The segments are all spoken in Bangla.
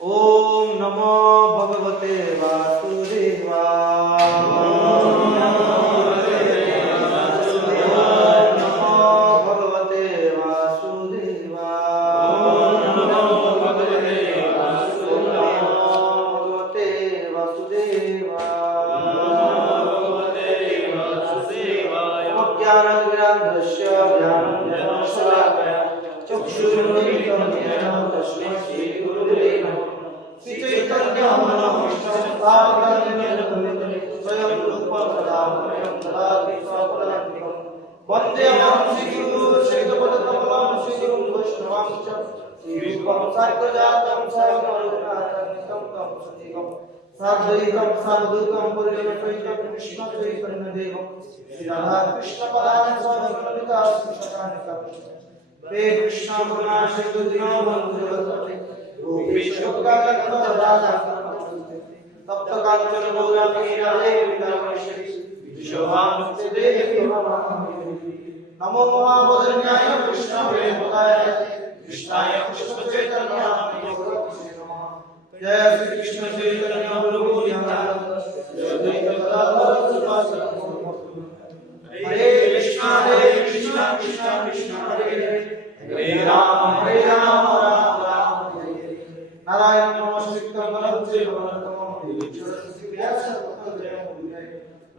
ओम नमो भगवते वासुदेवाय। ओम नमो भगवते वासुदेवाय। ओम नमो भगवते वासुदेवाय। ज्ञानविरान्धस्य ज्ञानञ्जनशलाकया चक्षुरुन्मीलितं येन तस्मै श्रीगुरुवे नमः। श्रीचैतन्यमनोभीष्टं स्थापितं स्वयं रूपं सदा मह्यं ददाति स्वपदान्तिकं। वन्देऽहं श्रीगुरुं श्रीपदकमलं श्रीगुरुं वैष्णवं च श्रीरूपं साग्रजातं सागररघुनाथान्वितं तं सजीवं साद्वैतं सावधूतं परिजनसहितं कृष्णचैतन्यदेवं श्रीराधाकृष्णपदानि स्वामिनमिता श्रीशतानिकं। हे कृष्ण करुणा सिंधु दीनबन्धु जगत्पते गोपेश गोपिकाकान्त राधा तप्त कांचन गौरांगी राधे वृंदावनेश्वरी विश्वभानुसुते देवी नमोऽस्तुते। नमो महावदन्याय कृष्ण प्रेमकाय कृष्णाय कृष्ण चैतन्य नामने नमः। जय श्री कृष्ण चैतन्य प्रभु नित्यानंद जय अद्वैत गदाधर श्रीवासदि गौरभक्तवृंद। हरे कृष्ण कृष्ण कृष्ण हरे हरे हरे राम राम राम हरे हरे। नारायण नमस्कृत्य नरं चैव नरोत्तमं देवीं सरस्वतीं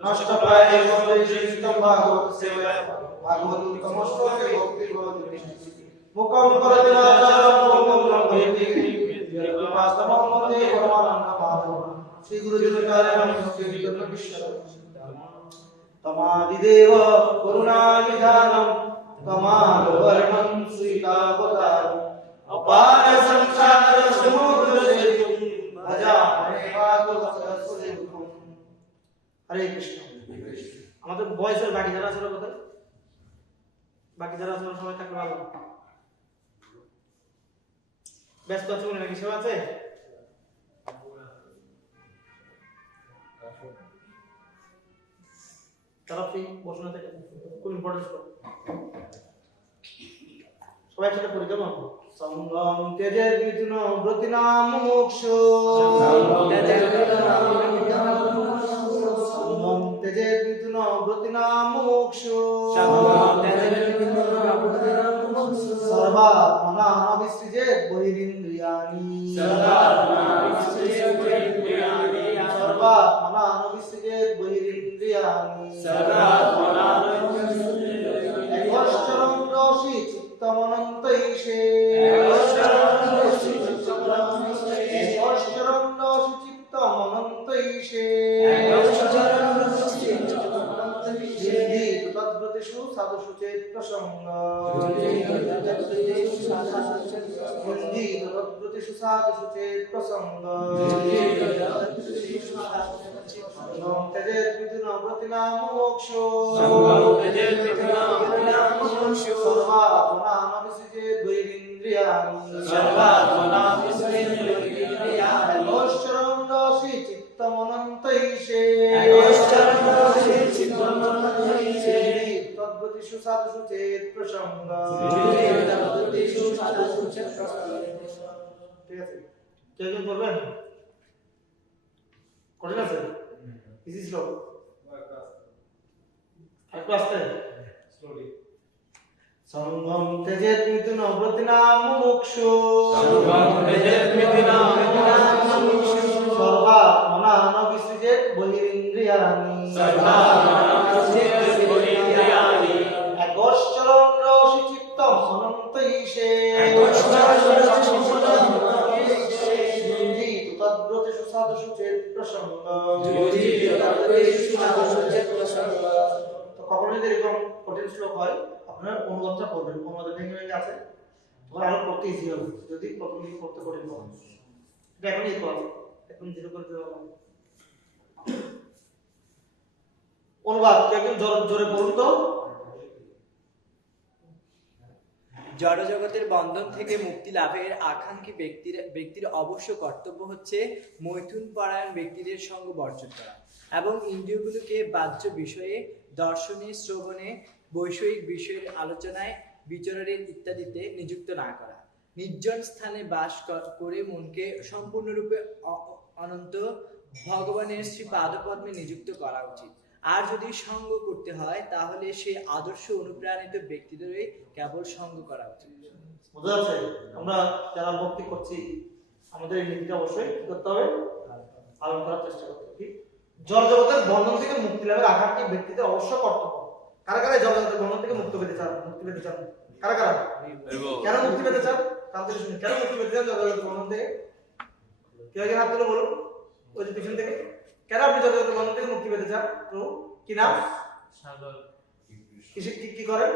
नष्टप्राय सर्वैर्जितं भागवत सेवया भागवतोत्तमश्लोके भक्तिर्भवति। मुखं करोति वाचालं पङ्गुं लङ्घयति कृपातमं वन्दे परमानन्दमाधवं। श्रीगुरुजनकारणं श्रीचैतन्यविश्वं तमादिदेव करुणानिधानं तमालवर्णं सीतावतारम् अपार संसार समुद्र सेतुं भजामहे भागवतस्वरूपं। हरे कृष्ण। আমাদের বয়সের বাকি যারা আছে কোথায়? বাকি যারা আছে সবাই থাকবে ভালো। ব্যস্ত আছে মনে নাকি সবাই আছে? তারা ফ্রি বসে না থাকে কোন ইম্পর্টেন্স করে সবাই একসাথে পড়ি কেমন? সঙ্গম তেজের মিথুন ব্রতিনাম মোক্ষ সঙ্গম তেজের মিথুন ব্রতিনাম মোক্ষ সর্বাত্মনা বিসৃজেত বহিরিন্দ্রিয়াণি সর্বাত্মনা বিসৃজেত বহিরিন্দ্রিয়াণি একশ্বরং রসি চিত্তমনন্তৈষে तद्व्रतेषु साधुषु चेत् प्रसंग तद्व्रतेषु साधुषु चेत् प्रसंग त्यजेत् मिथुनं व्रतिनां मोक्षो सर्वात्मना विसृजेत् बहिरिन्द्रियाणि ऐश्वरं रसि चित्तमनन्तैषे तद्व्रतेषु साधुषु चेत् प्रसंग। ঠিক আছে কেজন বলবেন কঠিন আছে ইজি স্লো একটু আস্তে স্লোলি। সঙ্গম তেজেত মিথুন ব্রতিনাম মোক্ষ সর্বাত্মনা বিসৃজেত বহিরিন্দ্রিয়াণি একশ্বরং রসি চিত্তম অনন্তৈষে তদ্ব্রতেষু সাধুষু চেৎ প্রসঙ্গ। তো কখনো যদি এরকম কঠিন শ্লোক হয় আপনারা অনুবাদটা করবেন। অনুবাদে ভেঙে ভেঙে আছে তখন আরো পড়তে ইজি হবে যদি প্রথম দিন পড়তে কঠিন হয়। এটা এখনই কর এখন জিরো করে দেওয়া হবে। অনুবাদ একদম জোরে বলুন তো। জড়জগতের বন্ধন থেকে মুক্তি লাভের আকাঙ্ক্ষী ব্যক্তির অবশ্য কর্তব্য হচ্ছে মৈথুন পরায়ণ ব্যক্তিদের সঙ্গ বর্জন করা এবং ইন্দ্রিয়গুলোকে বাহ্য বিষয়ে দর্শনে শ্রবণে বৈষয়িক বিষয়ের আলোচনায় বিচরণের ইত্যাদিতে নিযুক্ত না করা। নির্জন স্থানে বাস করে মনকে সম্পূর্ণরূপে অনন্ত ভগবানের শ্রী পাদপদ্মে নিযুক্ত করা উচিত। আর যদি সঙ্গ করতে হয় তাহলে সেই আদর্শ অনুপ্রাণিত ব্যক্তিদেরই কেবল সঙ্গ করা উচিত। বোঝা যাচ্ছে? আমরা যারা ভক্তি করছি আমাদের এই নীতিটা অবশ্যই কি করতে হবে, পালন করার চেষ্টা করতে হবে। জড় জগতের বন্ধন থেকে মুক্তি লাভের আকাঙ্ক্ষী ব্যক্তিদের অবশ্য কর্তব্য। কারা কারা জড় জগতের বন্ধন থেকে মুক্তি পেতে চান? কারা কারা? কেন মুক্তি পেতে চান? তার থেকে শুনুন, কেন মুক্তি পেতে চান জড় জগতের বন্ধন থেকে? কেউ কি হাত তুলে বলুন, ওই যে পিছন থেকে। কেন আপনি জড় জগতের বন্ধন থেকে মুক্তি পেতে চান? প্রভু কি নাম? কি করেন?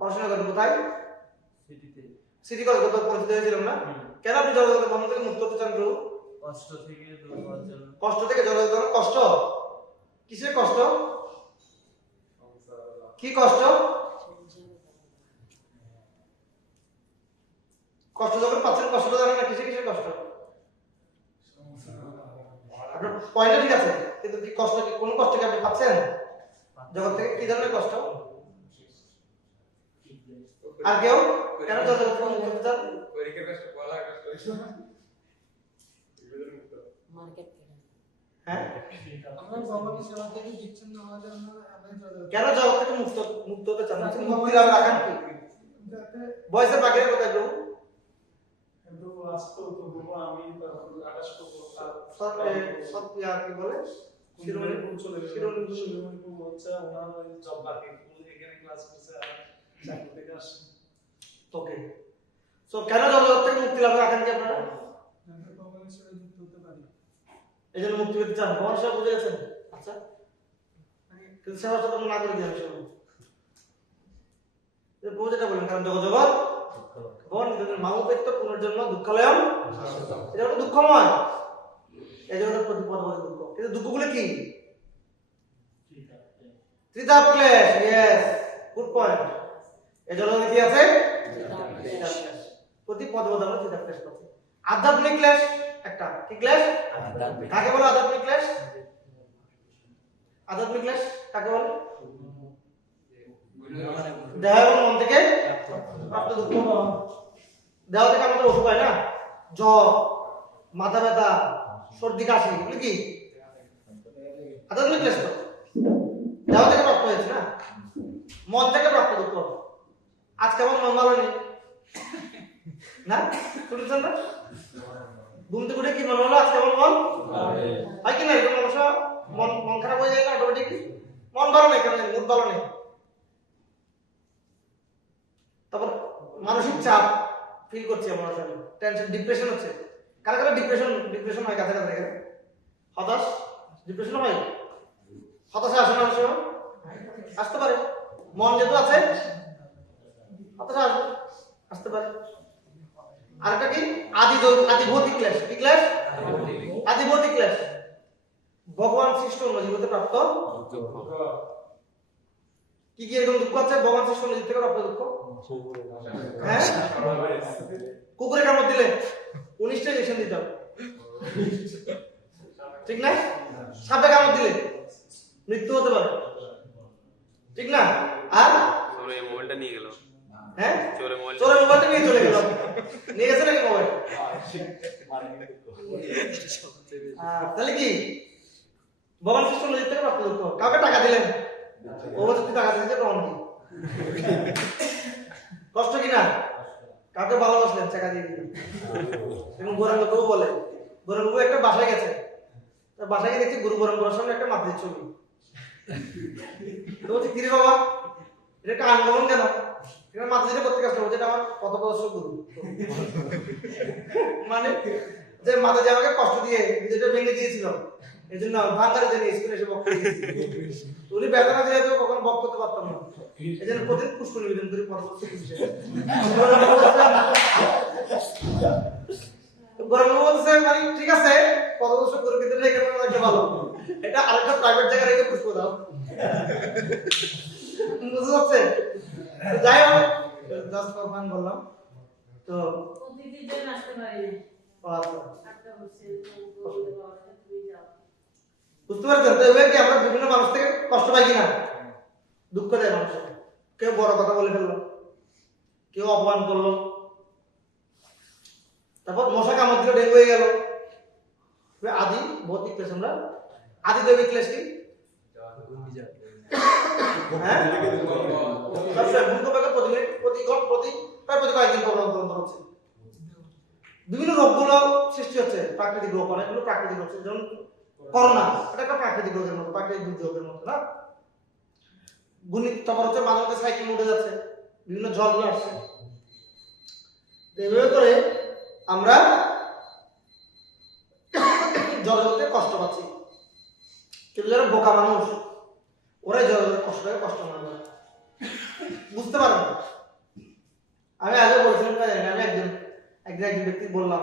পড়াশোনা করেন। কোথায়? City college. কত পরিচিত হয়েছিলাম না? কেন আপনি জড় জগতের বন্ধন থেকে মুক্ত হতে চান প্রভু? কষ্ট থেকে দূর হওয়ার জন্য। কষ্ট থেকে জড় জগতের কষ্ট? কিসের কষ্ট? কি কষ্ট? কষ্ট যখন পাচ্ছেন কষ্টটা জানেন না, কিসের কষ্ট? আপনার পয়েন্টটা ঠিক আছে, কিন্তু কি কষ্ট, কি কোন কষ্ট কি আপনি পাচ্ছেন জগৎ থেকে? কি ধরনের কষ্ট? আর কেউ কেন জগৎ থেকে মুক্ত হতে চান? হ্যাঁ, কেন জগৎ থেকে মুক্ত হতে চান? মুক্তি লাভের আকাঙ্ক্ষী বয়সের বাকিরা কোথায় প্রভু? কি বলে ওকে। সো কেন জগৎ থেকে মুক্তি লাভের আকাঙ্ক্ষী আপনারা? এই জন্য মুক্তি পেতে চান। ভগবান সব বুঝে গেছেন। আচ্ছা, কিন্তু সেবা তো না করে দিয়ে আসবে। প্রভু যেটা বলেন, কারণ জগৎ ভগবান মামুপেত্য পুনর্জন্ম দুঃখালয়ম, এটা হলো দুঃখময়। এই জগতের প্রতিপদ বলে দুঃখ, কিন্তু দুঃখগুলো কি? ত্রিতাপ ক্লেশ। Yes, good point. এই জগতে কি আছে? প্রতিপদ বলে আমরা ত্রিতাপ ক্লেশ পাচ্ছি। আধ্যাত্মিক ক্লেশ একটা। কি ক্লেশ? কাকে বলে আধ্যাত্মিক ক্লেশ? আধ্যাত্মিক ক্লেশ কাকে বলে? দেহ এবং মন থেকে প্রাপ্ত দুঃখ। দেহ থেকে আমাদের অসুখ হয় না, জ্বর, মাথা ব্যথা, সর্দি, কাশি, এগুলো কি আধ্যাত্মিক ক্লেশ? তো দেহ থেকে প্রাপ্ত হয়েছে না, মন থেকে প্রাপ্ত দুঃখ। আজকে আমার মন ভালো নেই না, শুনেছেন না? ঘুম থেকে উঠে কি মনে হলো আজকে আমার মন হয় কি না? এরকম সমস্যা, মন খারাপ হয়ে যায় না অটোমেটিকলি? মন ভালো নেই কেন? মুড ভালো নেই। তারপর মানসিক চাপ ফিল করছি আমরা, আসলে টেনশন, ডিপ্রেশন হচ্ছে। কারা কারা ডিপ্রেশন হয়? কাছে কাছে এখানে হতাশ, ডিপ্রেশন হয়। হতাশা আসে না? আসতে পারে, মন যেহেতু আছে হতাশা আসতে পারে। আরেকটা কি? আদিভৌতিক ক্লেশ। কি ক্লেশ? আদিভৌতিক ক্লেশ। ভগবান সৃষ্ট অন্য জীবতে প্রাপ্ত কি কি এরকম দুঃখ আছে? ভগবান সৃষ্ট অন্য জীব থেকে প্রাপ্ত দুঃখ। হ্যাঁ, কুকুরে কামড় দিলে 19টা ইনজেকশন দিতে হবে, ঠিক না? সাপে কামড় দিলে মৃত্যু হতে পারে, ঠিক না? আর মোবাইলটা নিয়ে গেল। হ্যাঁ, চোরে মোবাইলটা নিয়ে চলে গেল। নিয়ে গেছে নাকি মোবাইল? তাহলে কি ভগবান সৃষ্ট অন্য জীব থেকে প্রাপ্ত দুঃখ। কাউকে টাকা দিলেন, ও বলছে তুই টাকা দিতে প্রমাণ কি? কষ্ট কিনা? কাউকে ভালোবাসলেন, টাকা দিয়ে দিলেন। এবং গৌরাঙ্গকেও বলে, গৌরাঙ্গ একটা বাসায় গেছে, বাসায় গিয়ে দেখছি গুরু পরম্পরার সামনে একটা মাতৃ ছবি। তো বলছি কিরে বাবা, এটা একটা আন্দোলন কেন? এটা মাতৃটা করতে গেছে, বলছে এটা আমার পথপ্রদর্শক গুরু। মানে যে মাতা যে আমাকে কষ্ট দিয়ে যেটা ভেঙে দিয়েছিল, এই জন্য ভাঙারে জন্য স্কুলে এসে বক্তব্য দিয়েছি। উনি বেদনা দিয়ে তো কখনো বক্তব্য করতে পারতাম না, এই জন্য প্রতিদিন পুষ্কর নিবেদন করি পথপ্রদর্শক হিসেবে। গরম বলছে মানে ঠিক আছে, পথপ্রদর্শক গুরু কিন্তু রেখে দেওয়া একটা ভালো, এটা আরেকটা প্রাইভেট জায়গায় রেখে পুষ্প দাও। বুঝতে পারছেন? যাই হোক, জাস্ট ফর ফান বললাম। তো প্রতিদিন আসতে পারি আচ্ছা বুঝতে পারছেন? তো এবার কি আমরা বিভিন্ন মানুষ থেকে কষ্ট পাই কিনা? দুঃখ দেয় মানুষের। কেউ বড় কথা বলে ফেললো, কেউ অপমান করলো, তারপর মশা কামড় দিল, ডেঙ্গু হয়ে গেল। আদি ভৌতিক ক্লেশ, আমরা আদি দৈবিক ক্লেশ কি? হ্যাঁ, সবসময় ভূমিকম্পের প্রতি মিনিট প্রতি কয়েকদিন পর অন্তর হচ্ছে। বিভিন্ন রোগগুলো সৃষ্টি হচ্ছে, প্রাকৃতিক রোগ, অনেকগুলো প্রাকৃতিক হচ্ছে, যেমন করোনা, এটা একটা প্রাকৃতিক রোগের মতো, প্রাকৃতিক দুর্যোগের মতো না। তারপর হচ্ছে মাঝে মাঝে সাইকেল উঠে যাচ্ছে, বিভিন্ন ঝড়গুলো আসছে। এইভাবে করে আমরা জলজগতে কষ্ট পাচ্ছি, কিন্তু যারা বোকা মানুষ ওরাই জলজগতে কষ্টটাকে কষ্ট মনে করে, বুঝতে পারে না। আমি আগে বলেছিলাম, আমি একজন ব্যক্তি বললাম,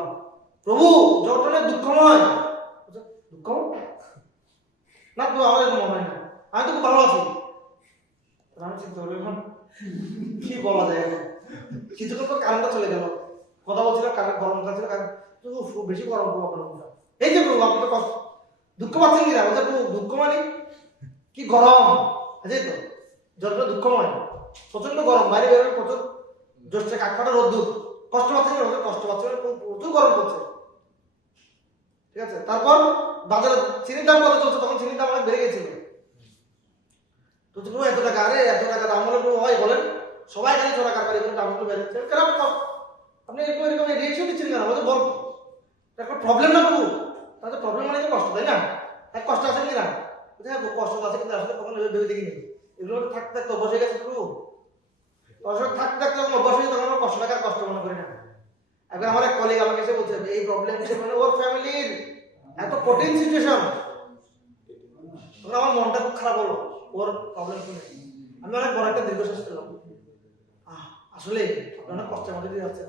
প্রভু জগৎটা দুঃখময়। দুঃখময় না, তো আমার এরকম মনে হয় না, আমি তো খুব ভালো আছি। আমি চিন্তা করলাম কি বলা যায় এখন, কিছুক্ষণ তো কারেন্টটা চলে গেল, কথা বলছিলাম, কারেন্ট গরম কাছিল, বেশি গরম প্রভাব পড়লো। এই যে প্রভু আপনি তো কষ্ট দুঃখ পাচ্ছেন কিনা, বলছে প্রভু দুঃখ মানে কি গরম আছে তো, জলটা দুঃখময়, প্রচন্ড গরম, বাইরে বেরোলে প্রচুর জ্বরছে, কাঠফাটা রোদ্দুর, কষ্ট পাচ্ছে না, কষ্ট পাচ্ছে না, প্রচুর গরম করছে। ঠিক আছে, তারপর বাজারে চিনির দাম কত চলছে, তখন চিনির দাম অনেক বেড়ে গেছিল। তো তুমি এত টাকা, আরে এত টাকা দাম হলে হয় বলেন, সবাই জানি 6 টাকার বাড়ি করে দামগুলো বেড়েছে, কেন আপনি এরকম রিয়েকশন দিচ্ছেন কেন? বলছে বল একটা প্রবলেম না প্রভু, তাহলে প্রবলেম মানে তো কষ্ট, তাই না? এক কষ্ট আছে কিনা? হ্যাঁ কষ্ট আছে, কিন্তু আসলে কখনো ভেবে দেখিনি, এগুলো থাকতে থাকতে অভ্যাস হয়ে গেছে প্রভু, থাকতে থাকতে যখন অভ্যাস হয়ে তখন আমরা কষ্ট টাকার কষ্ট মনে করি না। এখন আমার এক কলিগ আমাকে এসে বলছে এই প্রবলেম মানে ওর ফ্যামিলির এত কঠিন সিচুয়েশন, আমার মনটা খুব খারাপ হলো ওর প্রবলেম শুনে। আমি অনেক বড় একটা দীর্ঘশ্বাস পেলাম, আসলে অনেক কষ্টের মধ্যে দিয়ে যাচ্ছে,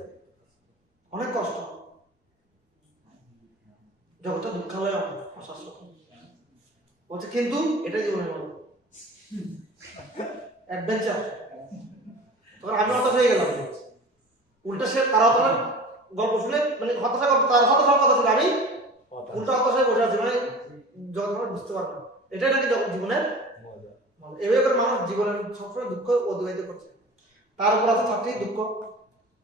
অনেক কষ্ট, জগৎটা দুঃখালয় অশাস্ত্র বলছে, কিন্তু এটাই জীবনের মতো অ্যাডভেঞ্চার। তখন আমি হতাশ হয়ে গেলাম, উল্টা সে তারা তোমার গল্প শুনে মানে হতাশা, তার হতাশার কথা ছিল, আমি উল্টা হতাশায় বসে আছি, মানে জগৎ বুঝতে পারবো না, এটাই নাকি জগৎ জীবনের। এভাবে করে মানুষ জীবনের সবসময় দুঃখ অতিবাহিত করছে। তার উপর আছে 6টি দুঃখ,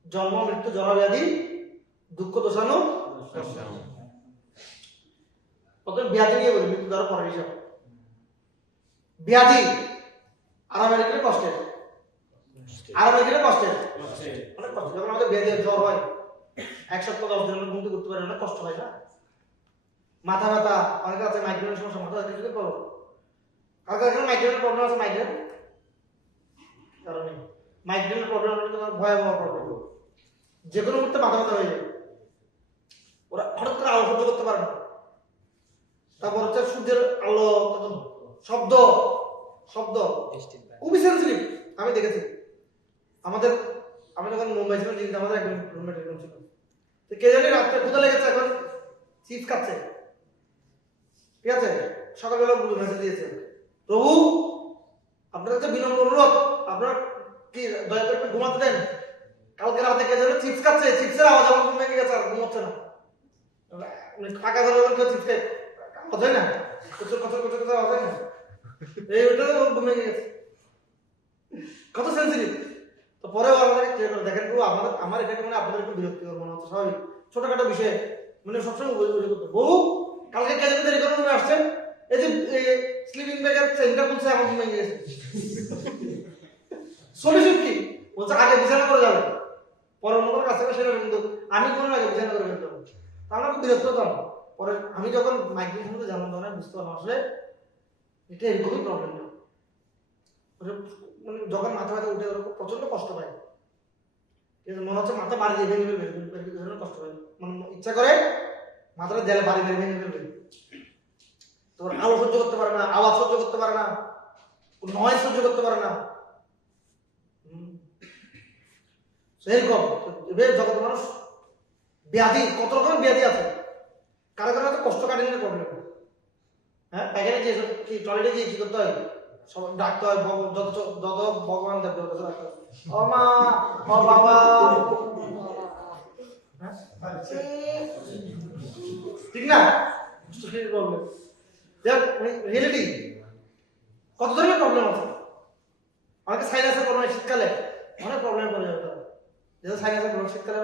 জন্ম মৃত্যু জরাব্যাধি দুঃখ দোষানো। প্রথমে ব্যাধি নিয়ে বলি, মৃত্যু দ্বারা পরের হিসাবে। ব্যাধি আরামের গেলে কষ্টের, আরামের গেলে কষ্টের, অনেক কষ্ট। যখন আমাদের ব্যাধি জ্বর হয় 1 সপ্তাহ 10 দিন আমরা ঘুমতে করতে পারি, অনেক কষ্ট হয় না? মাথা ব্যথা, অনেকের আছে মাইগ্রেনের সমস্যা, মাথা ব্যথা কিছু করো, কারণ এখানে মাইগ্রেনের প্রবলেম আছে, মাইগ্রেন কারণে মাইগ্রেনের প্রবলেম হলে ভয়াবহ প্রবলেম, যে কোনো মুহূর্তে মাথা ব্যথা হয়ে যায়, ওরা হঠাৎ করে আলো সহ্য করতে পারে না। তারপর হচ্ছে সূর্যের আলো, শব্দ শব্দ খুবই সেন্সিটিভ। আমি দেখেছি আমি যখন মুম্বাই ছিলাম, দিল্লিতে আমাদের একজন রুমমেট এরকম ছিল, তো কে জানি রাত্রে ক্ষুধা লেগেছে, এখন চিপস খাচ্ছে, ঠিক আছে, সকালবেলা মেসেজ দিয়েছে, প্রভু আপনার কাছে বিনম্র অনুরোধ, আপনার কি দয়া করে ঘুমাতে দেন, কালকে রাতে কে জানি চিপস খাচ্ছে, চিপসের আওয়াজ আমার ঘুম ভেঙে গেছে, আর ঘুমোচ্ছে না, ফাঁকা ধরে যখন কেউ চিপস খায় আওয়াজ হয় না, প্রচুর কথা আওয়াজ হয় না, এই ওইটা ঘুম ভেঙে গেছে, কত সেন্সিটিভ। তো পরেও আমাদের ক্লিয়ার করে দেখেন, আমার এটাকে মানে আপনাদের একটু বিরক্তিকর মনে হচ্ছে, স্বাভাবিক, ছোটখাটো বিষয় মানে সবসময় বুঝে করতে। বহু কালকে কে জানি রেকর্ড রুমে আসছেন, এই যে স্লিপিং ব্যাগের চেনটা খুলছে, আমার ঘুম ভেঙে গেছে, সলিউশন কি? বলছে আগে বিছানা করে যাবে, পরে অন্য কোনো কাজ থেকে সেটা, কিন্তু আমি কোনো আগে বিছানা করে ফেলতে হবে, আমরা খুব বিরক্ত হতাম। পরে আমি যখন মাইগ্রেন সম্বন্ধে জানলাম, তখন আমি বুঝতে পারলাম আসলে এটা এরকমই প্রবলেম না, মানে যখন মাথা ব্যথা উঠে ওরকম প্রচন্ড কষ্ট পায়, মনে হচ্ছে মাথা বাড়ি দিয়ে ভেঙে ফেলবে, কষ্ট পায়, মানে ইচ্ছা করে মাথাটা দেয়ালে বাড়ি দিয়ে ভেঙে ফেলবে। তোমার আলো সহ্য করতে পারে না, আওয়াজ সহ্য করতে পারে না, নয় সহ্য করতে পারে না, এরকম জগৎ মানুষ ব্যাধি, কত রকমের ব্যাধি আছে, কারো কারো কষ্ট কাটিয়ে প্রবলেম, হ্যাঁ পায়খানা গিয়ে কি টয়লেটে গিয়ে কি করতে হয়, সব ডাকতে হয়, যত ভগবান দেবদের কাছে ডাকতে হয়, ও মা ও বাবা, ঠিক না? প্রবলেম রিয়েলিটি, কত ধরনের প্রবলেম আছে, অনেকে সাইনাসের প্রবলেম, শীতকালে অনেক প্রবলেম পড়ে যাবে, যেহেতু সাইনাসের প্রবলেম, শীতকালে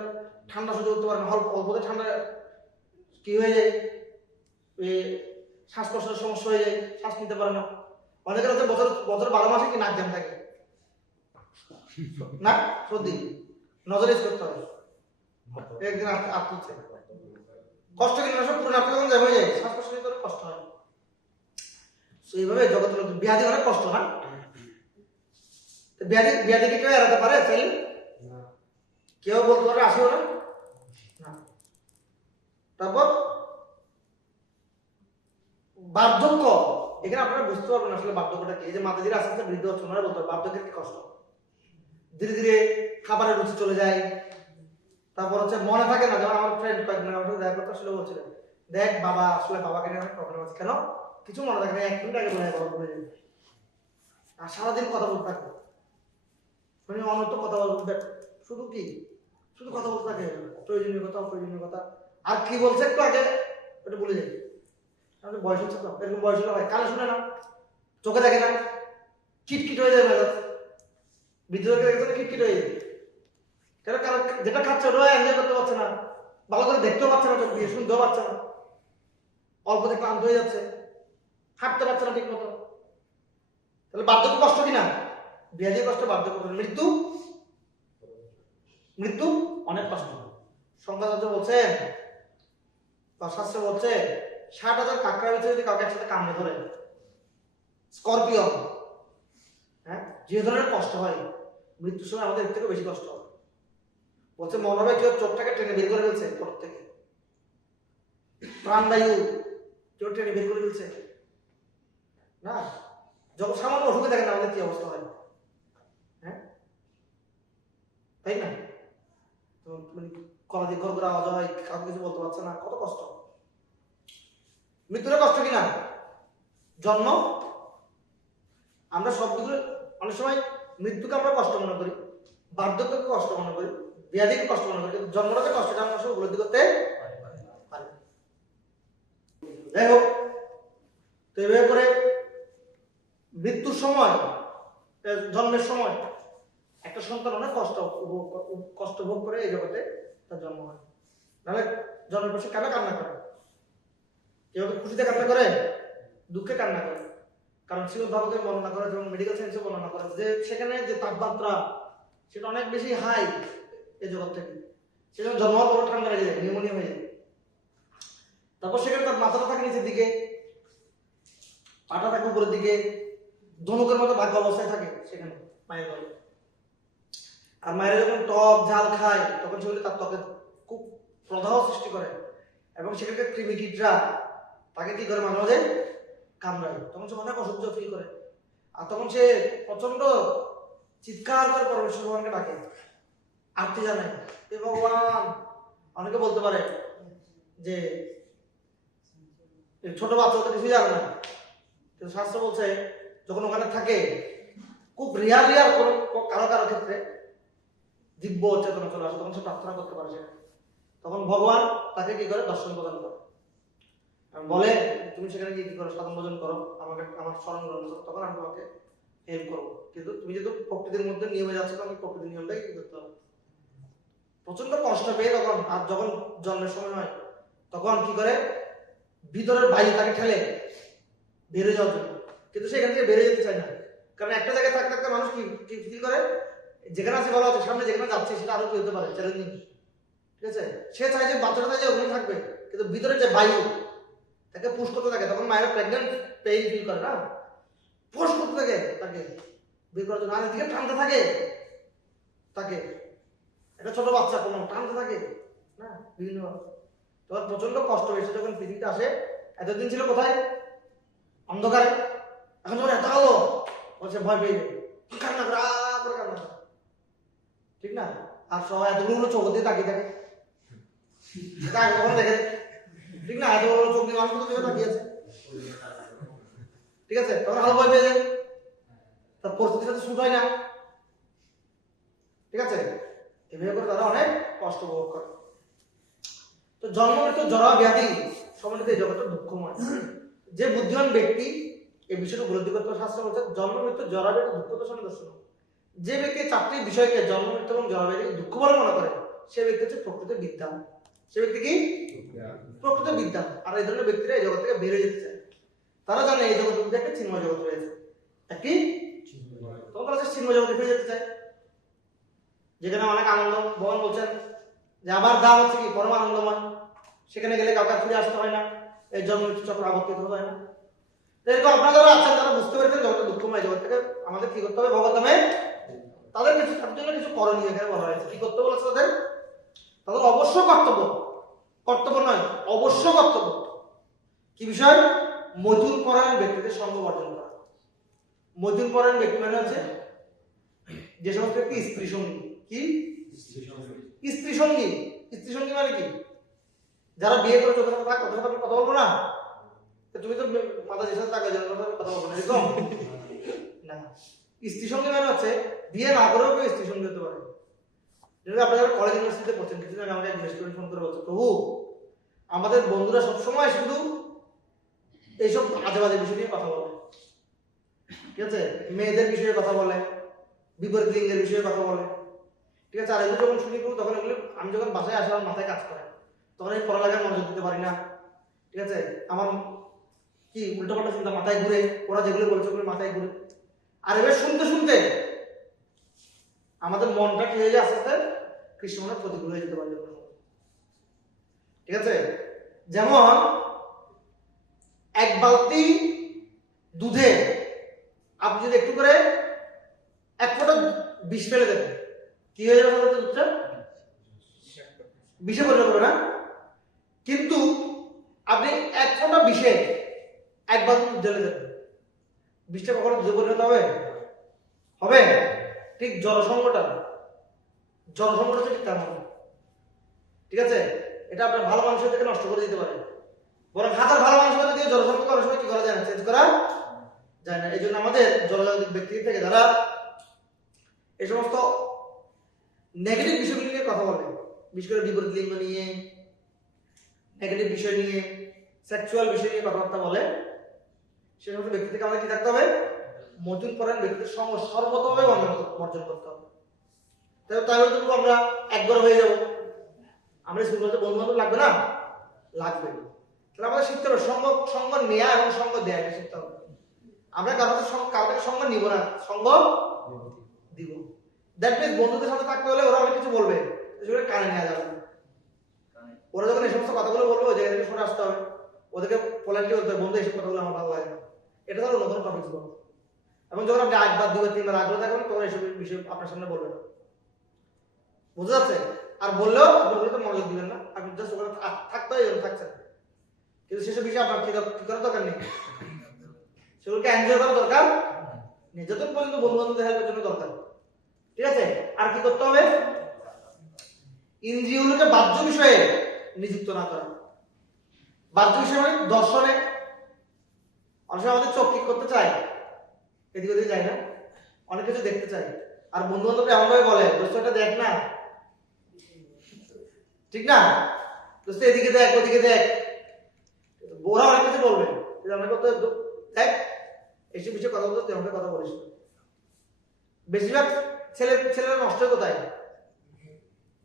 ঠান্ডা সহ্য করতে পারে না, অল্পতে ঠান্ডা কি হয়ে যায়, এই শ্বাস প্রশ্বাসের সমস্যা হয়ে যায়, শ্বাস নিতে পারে না। অনেকের হচ্ছে বছর বছর 12 মাসে কি নাক জ্যাম থাকে না, সর্দি, নজর ইউজ করতে হবে, একদিন তুলছে কষ্ট, কিন্তু সব পুরো নাকটা যখন জ্যাম হয়ে যায় শ্বাস প্রশ্বাস নিতে কষ্ট হয়। তো এইভাবে জগতের ব্যাধি অনেক কষ্ট না, ব্যাধিকে কেউ এড়াতে পারে চাইলে? কেউ বলতে পারে আসিও না। তারপর বার্ধক্য, এখানে আপনারা বুঝতে পারবেন আসলে বার্ধক্যটা কি। এই যে মাতাজিরা আস্তে আস্তে বৃদ্ধ হচ্ছে, ওনারা বলতে পারে বার্ধক্যের কি কষ্ট। ধীরে ধীরে খাবারের রুচি চলে যায়, তারপর হচ্ছে মনে থাকে না। যেমন আমার ফ্রেন্ড কয়েকদিন আমার সাথে দেখা করতে আসলে বলছিলেন, দেখ বাবা আসলে বাবাকে নিয়ে অনেক প্রবলেম আছে। কেন? কিছু মনে থাকে না, 1 মিনিট আগে বলে বাবা বলে যাবে, আর সারাদিন কথা বলতে থাকে, মানে অনর্থ কথা বলতে, শুধু কি শুধু কথা বলতে থাকে, প্রয়োজনীয় কথা অপ্রয়োজনীয় কথা, আর কি বলছে একটু আগে এটা বলে যায়। আমাদের বয়স হচ্ছে তো, এরকম বয়স হলে হয়, কানে শুনে না, চোখে দেখে না, কিটকিট হয়ে যায় মেজাজ। বিদ্যুৎকে দেখতে কিটকিট হয়ে যায়, কেন? কারণ যেটা খাচ্ছে ওটা এনজয় করতে পারছে না, ভালো করে দেখতেও পাচ্ছে না, চোখ দিয়ে শুনতেও পাচ্ছে না, অল্পতে ক্লান্ত হয়ে যাচ্ছে, হাঁটতে পারছে না ঠিক মতো। তাহলে বার্ধক্য কষ্ট কিনা? ব্যাধি কষ্ট, বার্ধক্য কষ্ট। মৃত্যু, মৃত্যু অনেক কষ্ট। সংখ্যাতত্ত্ব বলছেন বা শাস্ত্র বলছে 60,000 কাঁকড়ার ভিতরে যদি কাউকে একসাথে কামড়ে ধরে, স্করপিয়ন, হ্যাঁ, যে ধরনের কষ্ট হয় মৃত্যুর সময় আমাদের এর থেকে বেশি কষ্ট হয়। বলছে মনে হবে কেউ চোখটাকে টেনে বের করে ফেলছে পর থেকে, প্রাণবায়ু কেউ টেনে বের করে ফেলছে না। যখন সামান্য অসুখে দেখেন আমাদের কি অবস্থা হয়, হ্যাঁ তাই না? তো কলা দিয়ে ঘর করে আওয়াজ হয়, কাউকে কিছু বলতে পারছে না, কত কষ্ট। মৃত্যুটা কষ্ট কিনা? জন্ম, আমরা সবগুলো অনেক সময় মৃত্যুকে আমরা কষ্ট মনে করি, বার্ধক্যকে কষ্ট মনে করি, ব্যাধিকে কষ্ট মনে করি, কিন্তু জন্মটাকে কষ্টটা আমরা সব উপলব্ধি করতে পারি। যাই হোক, তো এভাবে করে মৃত্যুর সময়, জন্মের সময় একটা সন্তান অনেক কষ্ট ভোগ করে এই জগতে তার জন্ম হয়। নাহলে জন্মের পর সে কেন কান্না করে? কেউ খুশিতে কান্না করে, দুঃখে কান্না করে। কারণ শ্রীমদ্ ভাগবতে বর্ণনা করে, যেমন মেডিকেল সায়েন্সে বর্ণনা করে যে সেখানে যে তাপমাত্রা সেটা অনেক বেশি হাই এই জগৎ থেকে, সেজন্য জন্ম হওয়ার পর ঠান্ডা লেগে যায়, নিউমোনিয়া হয়ে যায়। তারপর সেখানে তার মাথাটা থাকে নিচের দিকে, পাটা থাকে উপরের দিকে, ধনুকের মতো ভাগ্য অবস্থায় থাকে সেখানে মায়ের গলে। আর মায়েরা যখন টক ঝাল খায় তখন সেগুলি তার ত্বকে খুব প্রদাহ সৃষ্টি করে, এবং সেখানকার কৃমিকীটরা তাকে কি করে মাঝে মাঝে কামড়ায়। তখন সে অনেক অসহ্য ফিল করে, আর তখন সে প্রচন্ড চিৎকার করে পরমেশ্বর ভগবানকে ডাকে, আরতি জানায়, এ ভগবান। অনেকে বলতে পারে যে ছোট বাচ্চা তো কিছুই জানে না, কিন্তু শাস্ত্র বলছে যখন ওখানে থাকে, খুব রিয়ার কারো কারো ক্ষেত্রে দিব্য চেতনা চলে আসে, তখন সে প্রার্থনা করতে পারে সেখানে। তখন ভগবান তাকে কি করে দর্শন প্রদান করে, বলে তুমি সেখানে গিয়ে কি করো, সাধন ভোজন করো, আমাকে আমার স্মরণ গ্রহণ করো, তখন আমি তোমাকে হেল্প করবো। কিন্তু তুমি যেহেতু প্রকৃতির মধ্যে নিয়মে যাচ্ছ, তোমাকে প্রকৃতির নিয়মটাই কি করতে হবে। প্রচন্ড কষ্ট পেয়ে তখন, আর যখন জন্মের সময় হয় তখন কি করে, ভিতরের বায়ু তাকে ঠেলে বেড়ে যাওয়ার জন্য, কিন্তু সেখান থেকে বেড়ে যেতে চায় না। কারণ একটা জায়গায় থাকতে থাকতে মানুষ কি ফিল করে, যেখানে আছে ভালো আছে, সামনে যেখানে যাচ্ছে সেটা আরো কি হতে পারে, চ্যালেঞ্জিং। ঠিক আছে, সে চায় যে বাচ্চাটা চাই যে ওখানে থাকবে, কিন্তু ভিতরে যে বায়ু তাকে পুশ করতে থাকে, তখন মায়ের প্রেগনেন্ট পেইন ফিল করে না, পুশ করতে থাকে তাকে বের করার জন্য, আর এদিকে টানতে থাকে তাকে। একটা ছোট বাচ্চা কোনো টানতে থাকে না বিভিন্ন, তখন প্রচন্ড কষ্ট হয়েছে যখন পৃথিবীতে আসে। এতদিন ছিল কোথায়, অন্ধকারে, এখন যখন এত আলো বলছে ভয় পেয়ে কান্না করে কান্না করে, ঠিক না? আর সবাই এতগুলো চোখ দিয়ে তাকিয়ে থাকে, সেটা আগে কখন দেখে, ঠিক না? এতগুলো চোখ দিয়ে মানুষ চোখে তাকিয়েছে, ঠিক আছে? তখন আলো ভয় পেয়ে যায়, তার পরিস্থিতির সাথে শুট হয় না, ঠিক আছে? এভাবে করে তারা অনেক কষ্ট ভোগ করে। তো জন্ম মৃত্যু জরা ব্যাধি সম্বন্ধিত এই জগতের দুঃখময়। যে বুদ্ধিমান ব্যক্তি এই বিষয়টা উপলব্ধি করতে, শাস্ত্র বলছে জন্ম মৃত্যু জরা ব্যাধি দুঃখ তো সঙ্গে দর্শন, যে ব্যক্তি চারটি বিষয়কে জন্ম মৃত্যু এবং জরাব্যাধি দুঃখ বলে মনে করে সে ব্যক্তি হচ্ছে প্রকৃত বিদ্যান। সে ব্যক্তি কি প্রকৃত বিদ্যান। আর এই ধরনের ব্যক্তিরা এই জগৎ থেকে বেরিয়ে যেতে চায়। তারা জানে এই জগতের মধ্যে একটা চিন্ময় জগৎ রয়েছে, একটি তখন তারা চিন্ময় জগতে ফিরে যেতে চায়, যেখানে অনেক আনন্দ। ভগবান বলছেন যে আবার দাম হচ্ছে কি পরম আনন্দময়, সেখানে গেলে কাউকে ফিরে আসতে হয় না, এই জন্ম মৃত্যু চক্র আবর্তিত হতে হয় না। তো এরকম আপনারা যারা আছেন তারা বুঝতে পেরেছেন জগতের দুঃখময় জগৎ থেকে আমাদের কি করতে হবে ভগবতমে, তাদের কিছু তার জন্য কিছু করণীয় এখানে বলা হয়েছে। কি করতে বলেছে তাদের অবশ্য কর্তব্য, কর্তব্য নয় অবশ্য কর্তব্য। কি বিষয়? মৈথুন পরায়ণ ব্যক্তিদের সঙ্গ বর্জন করা। মৈথুন পরায়ণ ব্যক্তি মানে হচ্ছে যে সমস্ত ব্যক্তি স্ত্রী সঙ্গী। কি স্ত্রী সঙ্গী? স্ত্রী সঙ্গী মানে কি? যারা বিয়ে করে চোখের সাথে কথা সাথে কথা বলবো না, তুমি তো মাথা যে সাথে টাকা জন্য কথা বলবো না, এরকম না। স্ত্রী সঙ্গী মানে হচ্ছে বিয়ে না করেও কেউ স্ত্রী সঙ্গী হতে পারে। যেটা আপনারা কলেজ ইউনিভার্সিটিতে পড়ছেন, কিছুদিন আগে আমাকে একটা স্টুডেন্ট ফোন করে বলছে, প্রভু আমাদের বন্ধুরা সবসময় শুধু এইসব আজে বাজে বিষয় নিয়ে কথা বলে, ঠিক আছে, মেয়েদের বিষয়ে কথা বলে, বিপরীত লিঙ্গের বিষয়ে কথা বলে, ঠিক আছে। আর এগুলো যখন শুনি তখন এগুলো আমি যখন বাসায় আসি আমার মাথায় কাজ করে, তখন আমি পড়ালেখায় মনোযোগ দিতে পারি না, ঠিক আছে। আমার কি উল্টোপাল্টা চিন্তা মাথায় ঘুরে, ওরা যেগুলো বলছে ওগুলো মাথায় ঘুরে। আর এবার শুনতে শুনতে আমাদের মনটা কি হয়ে যায় আস্তে আস্তে কৃষ্ণমনের প্রতিকূল হয়ে যেতে পারে, ঠিক আছে। যেমন এক বালতি দুধে আপনি যদি একটু করে এক ফোঁটা বিষ ফেলে দেন, কি হয়ে যাবে দুধটা? বিষে পরিণত হবে না? কিন্তু আপনি এক ফোঁটা বিষে এক বালতি দুধ ঢেলে দেন, বিষটা কখনো দুধে পরিণত হবে? হবে? ঠিক জড়সঙ্গটা ঠিক তেমন, ঠিক আছে। এটা আপনার ভালো মানুষের থেকে নষ্ট করে দিতে পারে। বরং হাজার ভালো মানুষের দিয়ে জড়সঙ্গ করার সময় কি করা যায় না, চেঞ্জ করা যায় না। এই জন্য আমাদের জলজাগতিক ব্যক্তি থেকে যারা এই সমস্ত নেগেটিভ বিষয়গুলি নিয়ে কথা বলে, বিশেষ করে বিপরীত লিঙ্গ নিয়ে, নেগেটিভ বিষয় নিয়ে, সেক্সুয়াল বিষয় নিয়ে কথাবার্তা বলে, সেই সমস্ত ব্যক্তি থেকে আমাদের কি থাকতে হবে? মৈথুন পরায়ণ ব্যক্তিদের সঙ্গ সর্বতভাবে বর্জন করতে হবে। তাই হয়তো আমরা একবার হয়ে যাব, আমরা স্কুল বলতে বন্ধু বান্ধব লাগবে না? লাগবে। তাহলে আমাদের শিখতে হবে সঙ্গ নেয়া এবং সঙ্গ দেয়া, এটা শিখতে হবে। আমরা কারোর সঙ্গ নিব না, সঙ্গ দিব। দ্যাট মিনস বন্ধুদের সাথে থাকতে হলে ওরা অনেক কিছু বলবে, সেগুলো কানে নেওয়া যাবে না। ওরা যখন এই সমস্ত কথাগুলো বলবে ওই জায়গা থেকে শুনে আসতে হবে, ওদেরকে পোলাইটলি বলতে হবে, বন্ধু এইসব কথাগুলো আমার ভালো লাগে না, এটা তাহলে নতুন টপিক ছিল। এবং যখন আপনি একবার দুবার তিনবার আগ্রহ থাকবেন তখন এইসব বিষয় আপনার সামনে বলবেন, বুঝা যাচ্ছে? আর বললেও আপনি ওগুলোতে মনোযোগ দিবেন না, আপনি জাস্ট ওখানে থাকতে হয় এরকম থাকছেন, কিন্তু সেসব বিষয়ে আপনার কি করার দরকার নেই, সেগুলোকে এনজয় করার দরকার নেই, যতক্ষণ পর্যন্ত বন্ধু বান্ধবদের হেল্পের জন্য দরকার, ঠিক আছে। আর কি করতে হবে? ইন্দ্রিয়গুলোকে বাহ্য বিষয়ে নিযুক্ত না করা। বাহ্য বিষয় মানে দর্শনে অনেক সময় আমাদের চোখ ঠিক করতে চায়, এদিকে ওদিকে যায় না, অনেক কিছু দেখতে চাই। আর বন্ধু বান্ধব এমন ভাবে বলে, দোস্ত এটা দেখ না, ঠিক না, দোস্ত এদিকে দেখ ওদিকে দেখ, ওরা অনেক কিছু বলবে, আমরা কত দেখ এইসব বিষয়ে কথা বলতে আমাকে কথা বলিস। বেশিরভাগ ছেলেরা নষ্ট হয় কোথায়?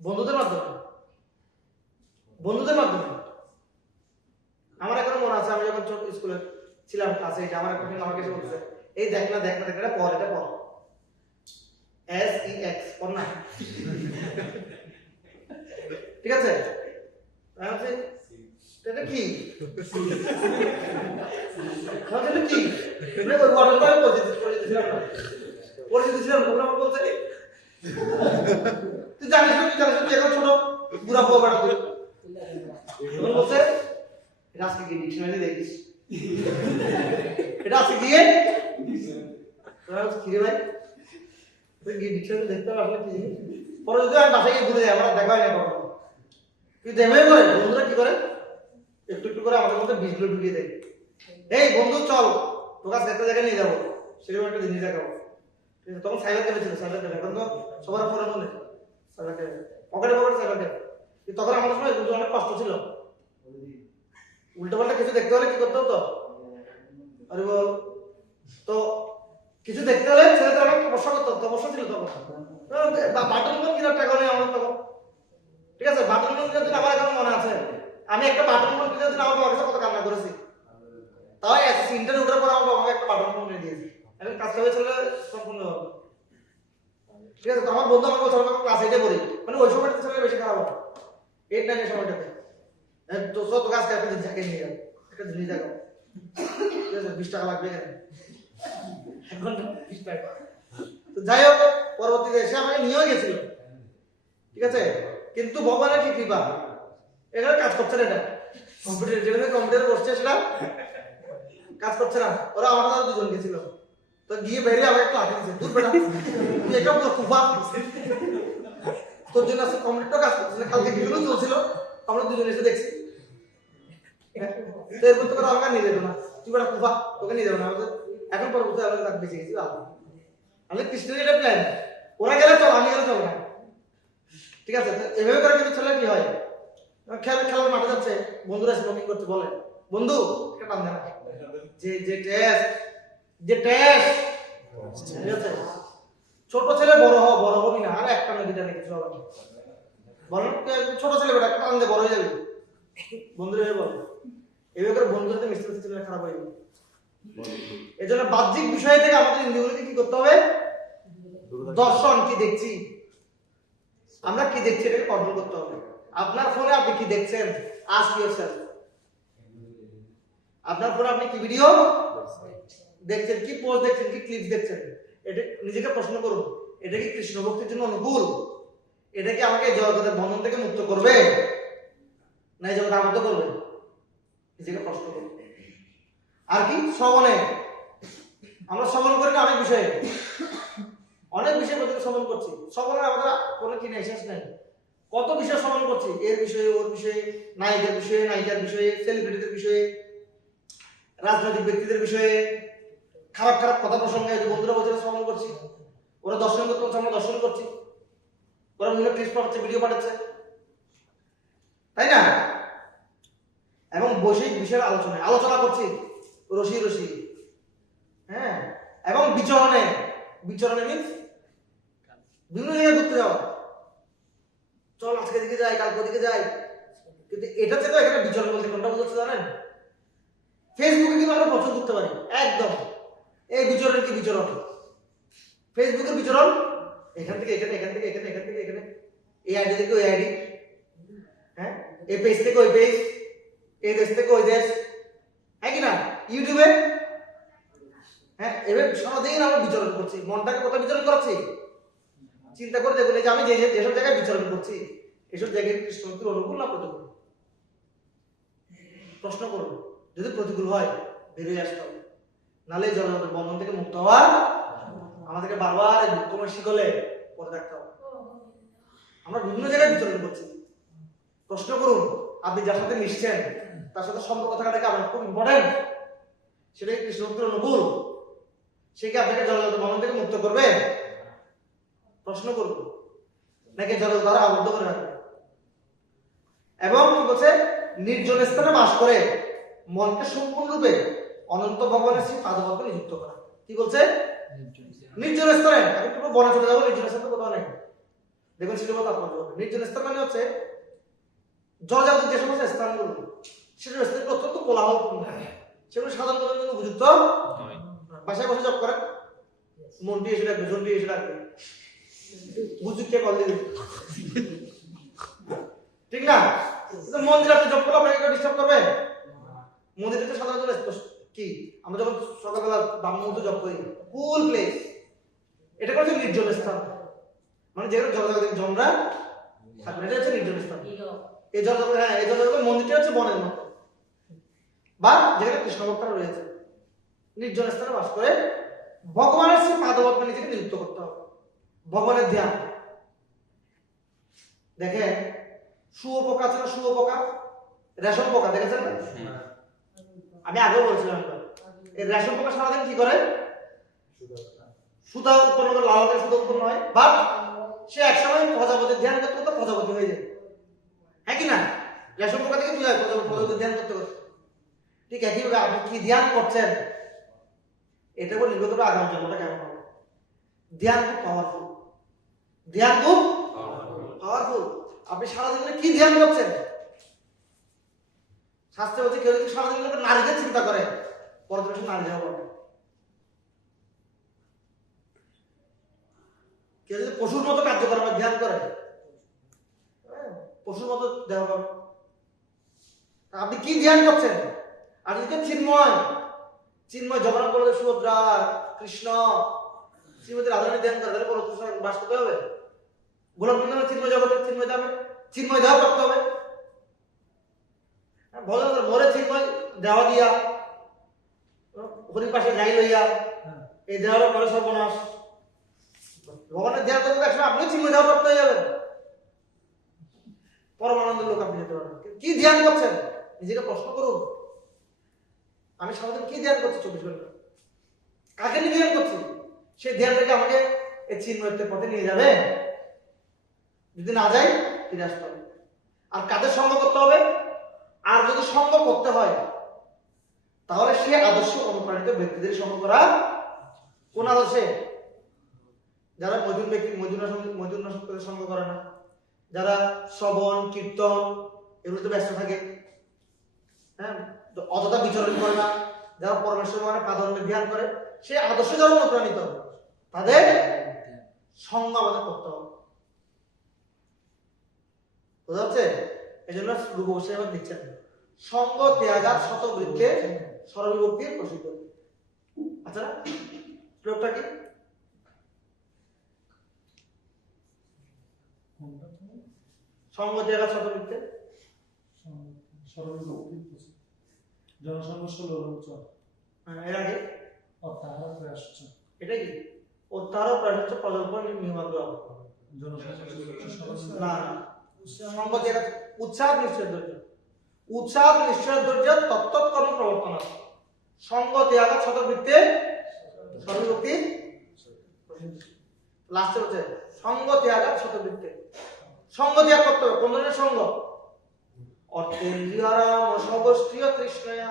বন্ধুদের মাধ্যমে। আমার এখনো মনে আছে, আমি যখন ছোট স্কুলে ছিলাম ক্লাসে, এটা আমার একটা ফ্রেন্ড আমাকে এসে বলছে, এই দেখ না এটা পড়, SEX পড় না, ঠিক আছে। এটা কি কি ওই ওয়াটার পরিচিত ছিলাম আমার বলছে, তুই জানিস তুই এখন ছোট বুড়া বউ বেড়া তুই বলছে, এটা আজকে গিয়ে ডিকশনারি দেখিস, এটা আজকে গিয়ে কিরে ভাই গিয়ে ডিকশনারি দেখতে হবে আসলে কি। পরে যদি আমি বাসায় গিয়ে ঘুরে যাই, আমার দেখা হয় না কখনো, তুই দেখবে করে বন্ধুরা কি করে একটু একটু করে আমাদের মধ্যে বীজগুলো ঢুকিয়ে দেয়, এই বন্ধু চল তোকে একটা জায়গায় নিয়ে যাবো, সেরকম একটা জিনিস দেখাবো। তখন সাইবার ক্যাফে ছিল, সাইবার ক্যাফে, এখন তো সবার ফোনের মনে সাইবার ক্যাফে, পকেটে সাইবার ক্যাফে। তখন আমাদের সময় অনেক কষ্ট ছিল, উল্টো পাল্টা কিছু দেখতে হলে কি করতে হতো, আরে বল। তো কিছু দেখতে হলে ছেলেদের অনেক তপস্যা করতে হতো, তপস্যা ছিল তখন। বাটন ফোন কিনার টাকা নেই আমার তখন, ঠিক আছে? বাটন ফোন কিনার জন্য আমার এখন মনে আছে, আমি একটা বাটন ফোন কিনার জন্য আমার বাবার কাছে কত কান্না করেছি। তাও এসএসসি ইন্টার উঠার পর আমার বাবাকে একটা বাটন ফোন কিনে দিয়েছি, এখন কাজটা হয়েছিল সম্পূর্ণ হবে, ঠিক আছে? তো আমার বন্ধু আমাকে বলছে, আমি ক্লাস 8 এ পড়ি, মানে ওই সময়টাতে ছেলে বেশি খারাপ হবে, 8 9 এর সময়টাতে। তো সব কাজ করে একটা জায়গায় নিয়ে যাও, একটা জিনিস দেখাও, ঠিক আছে? 20 টাকা লাগবে এখানে, এখন 20 টাকা। তো যাই হোক, পরবর্তীতে এসে আমাকে নিয়েও গেছিল, ঠিক আছে? কিন্তু ভগবানের কি কৃপা, এখানে কাজ করছে না, এটা কম্পিউটার যেখানে কম্পিউটারে বসছে সেটা কাজ করছে না। ওরা আমার সাথে দুজন গেছিল, তো গিয়ে বেরিয়ে আমাকে একটু আটকে দিচ্ছে, দূর বেটা তুই এটা পুরো কুফা, তোর জন্য আজকে কম্পিউটার কাজ করছে না, কালকে ভিডিও চলছিল, আমরা দুজন এসে দেখছি। তো এরপর তোকে আমাকে নিয়ে যাবে না, তুই বেটা কুফা, তোকে নিয়ে যাবে না। এখন পরবর্তী আমাকে তাকে বেঁচে গেছি, আমি কৃষ্ণের এটা প্ল্যান, ওরা গেলে চল, আমি গেলে চল না, ঠিক আছে? এভাবে করে কিন্তু ছেলে কি হয়, খেলার মাঠে যাচ্ছে, বন্ধুরা স্মোকিং করতে, বলে বন্ধু একটা টান দেনা, যে টেস্ট, ঠিক আছে? ছোট ছেলে বড় হবি না, আর একটা না দুইটা না কিছু হবে না, বলেন ছোট ছেলে বেটা একটা টান দে, বড় হয়ে যাবে, বন্ধুরা বলে। এভাবে করে বন্ধুদের সাথে মিশতে মিশতে ছেলে খারাপ হয়ে যাবে। এই জন্য বাহ্যিক বিষয় থেকে আমাদের ইন্দ্রিয়গুলোকে কি করতে হবে, দর্শন কি দেখছি, আমরা কি দেখছি এটাকে কন্ট্রোল করতে হবে। আপনার ফোনে আপনি কি দেখছেন, আস্ক ইয়োরসেলফ, আপনার ফোনে আপনি কি ভিডিও দেখছেন, কি পোস্ট দেখছেন, কি ক্লিপ দেখছেন, এটা নিজেকে প্রশ্ন করুন, এটা কি কৃষ্ণ ভক্তির জন্য অনুকূল, এটা কি আমাকে জগতের বন্ধন থেকে মুক্ত করবে না এই জগতে আবদ্ধ করবে, নিজেকে প্রশ্ন করুন। আর কি শ্রবণে, আমরা শ্রবণ করি না অনেক বিষয়ে প্রতি শ্রবণ করছি, শ্রবণের আমাদের কোনো কি নেই, শেষ নেই, কত বিষয় শ্রবণ করছি, এর বিষয়ে, ওর বিষয়ে, নায়কের বিষয়ে, নায়িকার বিষয়ে, সেলিব্রিটিদের বিষয়ে, রাজনৈতিক ব্যক্তিদের বিষয়ে, খারাপ খারাপ কথা প্রসঙ্গে যে বন্ধুরা বলছে শ্রবণ করছি, ওরা দর্শন করতে বলছে আমরা দর্শন করছি, ওরা বিভিন্ন ক্লিপ পাঠাচ্ছে, ভিডিও পাঠাচ্ছে, তাই না? এবং বৈষয়িক বিষয়ের আলোচনা করছি, রসি, হ্যাঁ, এবং বিচরণে মিন্স বিভিন্ন জায়গায় ঘুরতে যাওয়া, চল আজকে দিকে যাই, কালকে দিকে যাই, কিন্তু এটা থেকে এখানে বিচরণ বলতে কোনটা বুঝতে জানেন? ফেসবুকে কিন্তু আমরা প্রচুর করতে পারি, একদম এই বিচরণ কি বিচরণ, ফেসবুকের বিচরণ এখান থেকে এখানে, এখান থেকে এখানে, এখান থেকে এখানে, এই আইডি থেকে ওই আইডি, হ্যাঁ, এই পেজ থেকে ওই পেজ, এই দেশ থেকে ওই দেশ, হ্যাঁ কি না? ইউটিউবে, হ্যাঁ, এবার সারাদিন আমরা বিচরণ করছি, মনটাকে কোথায় বিচরণ করছি, চিন্তা করে দেখুন যে আমি যেসব জায়গায় বিচরণ করছি এসব জায়গায় কৃষ্ণমূর্তির অনুকূল না প্রতিকূল, প্রশ্ন করুন। যদি প্রতিকূল হয় বেরিয়ে আসতে হবে, নাহলে জগতের বন্ধন থেকে মুক্ত হওয়ার আমাদেরকে বারবার দুঃখময় শিকলে পরে থাকতে হবে। আমরা বিভিন্ন জায়গায় বিচরণ করছি, প্রশ্ন করুন আপনি যার সাথে মিশছেন তার সাথে সম্পর্ক থাকাটাকে আপনার খুব ইম্পর্টেন্ট, সেটাই কৃষ্ণমূর্তির অনুকূল, সে কি আপনাকে জগতের বন্ধন থেকে মুক্ত করবে? প্রশ্ন করুন, নাকি জগৎ দ্বারা আবদ্ধ করে রাখবে? এবং কি বলছে, নির্জন স্থানে বাস করে মনকে সম্পূর্ণরূপে অনন্ত ভগবানের শ্রী পাদপদ্মে নিযুক্ত করা। কি বলছে? নির্জন স্থানে। আমি একটু বনে চলে যাবো, নির্জন স্থানে কোথাও নেই, দেখুন সেটা তাৎপর্য হবে। নির্জন স্থান মানে হচ্ছে জলজাগতিক যে সমস্ত স্থানগুলো, সেসব স্থানগুলো অত্যন্ত কোলাহলপূর্ণ, সেগুলো সাধারণ জনের জন্য উপযুক্ত। বাসায় বসে জব করেন, মনটি এসে ডাকবে, জনটি এসে ডাকবে, বুঝুকে কল দিবে, ঠিক না? মন্দিরে আপনি জব করলে আপনাকে কেউ ডিস্টার্ব করবে? মন্দিরে তো সাধারণত কি আমরা যখন সকালবেলা ব্রাহ্মণ জব করি, কুল প্লেস, এটা হচ্ছে নির্জন স্থান, মানে যেখানে জলজাগতিক জনরা থাকবে, এটা হচ্ছে নির্জন স্থান। এই জলজাগতিক, হ্যাঁ, এই জলজাগতিক মন্দিরটা হচ্ছে বনের মতো, বা যেখানে কৃষ্ণ ভক্তরা রয়েছে, নির্জন স্থানে বাস করে ভগবানের শ্রী পাদপদ্মে নিজেকে নিযুক্ত করতে হবে, ভগবানের ধ্যান। দেখেন শুয়োপোকা আছে না, শুয়োপোকা, রেশম পোকা দেখেছেন না? আমি আগেও বলছিলাম, এই রেশম পোকা সারাদিন কি করে? সুতা উৎপন্ন করে, লাল সুতা উৎপন্ন হয়, বাট সে একসময় প্রজাপতির ধ্যান করতে করতে প্রজাপতি হয়ে যায়, হ্যাঁ কি না? রেশম পোকা থেকে কি হয়? প্রজাপতির ধ্যান করতে করতে। ঠিক একইভাবে আপনি কি ধ্যান করছেন, এটা উপর নির্ভর করবে আগামী জন্মটা কেমন হবে। ধ্যান খুব পাওয়ারফুল, ধ্যান খুব পাওয়ারফুল। আপনি সারাদিন কি ধ্যান করছেন? শাস্ত্রে বলছে কেউ যদি সারাদিন নারীদের চিন্তা করে পরের বছর নারী দেওয়া পাবে। কেউ যদি পশুর মতো কার্য করে বা ধ্যান করে পশুর মতো দেওয়া পাবে। আপনি কি ধ্যান করছেন? আর যদি চিন্ময় চিন্ময় জগন্নাথ বলতে সুভদ্রা কৃষ্ণ শ্রীমতী রাধারানী ধ্যান করে তাহলে পরবর্তী বাস করতে হবে। গোলাপ বৃন্দাবন চিন্ময় জগতের চিন্ময় যাবে, চিন্ময় দেওয়া করতে হবে। ভরে চিন্ময় দেওয়া দিয়া হরি পাশে যাই লইয়া এই দেওয়ার পরে সর্বনাশ। ভগবানের ধ্যান করতে একসময় আপনিও চিন্ময় দেওয়া করতে যাবেন, পরমানন্দের লোক আপনি যেতে পারবেন। কি ধ্যান করছেন নিজেকে প্রশ্ন করুন। আমি সারাদিন কি ধ্যান করছি 24 ঘন্টা? কাকে নিয়ে ধ্যান করছি? সেই ধ্যানটাকে আমাকে এই চিন্ময়ত্বের পথে নিয়ে যাবে। যদি না যাই ফিরে আসতে হবে। আর কাদের সঙ্গ করতে হবে? আর যদি সঙ্গ করতে হয় তাহলে সে আদর্শ অনুপ্রাণিত ব্যক্তিদের সঙ্গ করা। কোন আদর্শে? যারা মজুন ব্যক্তি মজুর সঙ্গ করে না, যারা শ্রবণ কীর্তন এগুলোতে ব্যস্ত থাকে, হ্যাঁ, অযথা বিচরণ করে না, যারা পরমেশ্বর মানে প্রাধান্য ধ্যান করে, সে আদর্শ যারা অনুপ্রাণিত তাদের সঙ্গ আমাদের করতে হবে। বোঝা যাচ্ছে? এই জন্য রূপ অবশ্যই আবার দিচ্ছেন সঙ্গ ত্যাগার শতবৃক্ষে সর্ববিভক্তির প্রসিদ্ধ। আচ্ছা না শ্লোকটা কি? সঙ্গ ত্যাগার শতবৃক্ষে এর আগে এটা কি? অত্যাহার প্রয়াস হচ্ছে প্রজল্প নিয়মাগ্রহ না, সঙ্গ ত্যাগ উৎসাহ নিশ্চয় ধৈর্য, উৎসাহ নিশ্চয় ধৈর্য তত্ত্বকর্ম প্রবর্তন। সঙ্গ ত্যাগ শতবৃত্তে সর্বভক্তি লাস্টে হচ্ছে সঙ্গ ত্যাগ শতবৃত্তে। সঙ্গ ত্যাগ করতে হবে। কোন ধরনের সঙ্গ? অর্থেন্দ্রিয়ারাম সমষ্টিয় তৃষ্ণয়া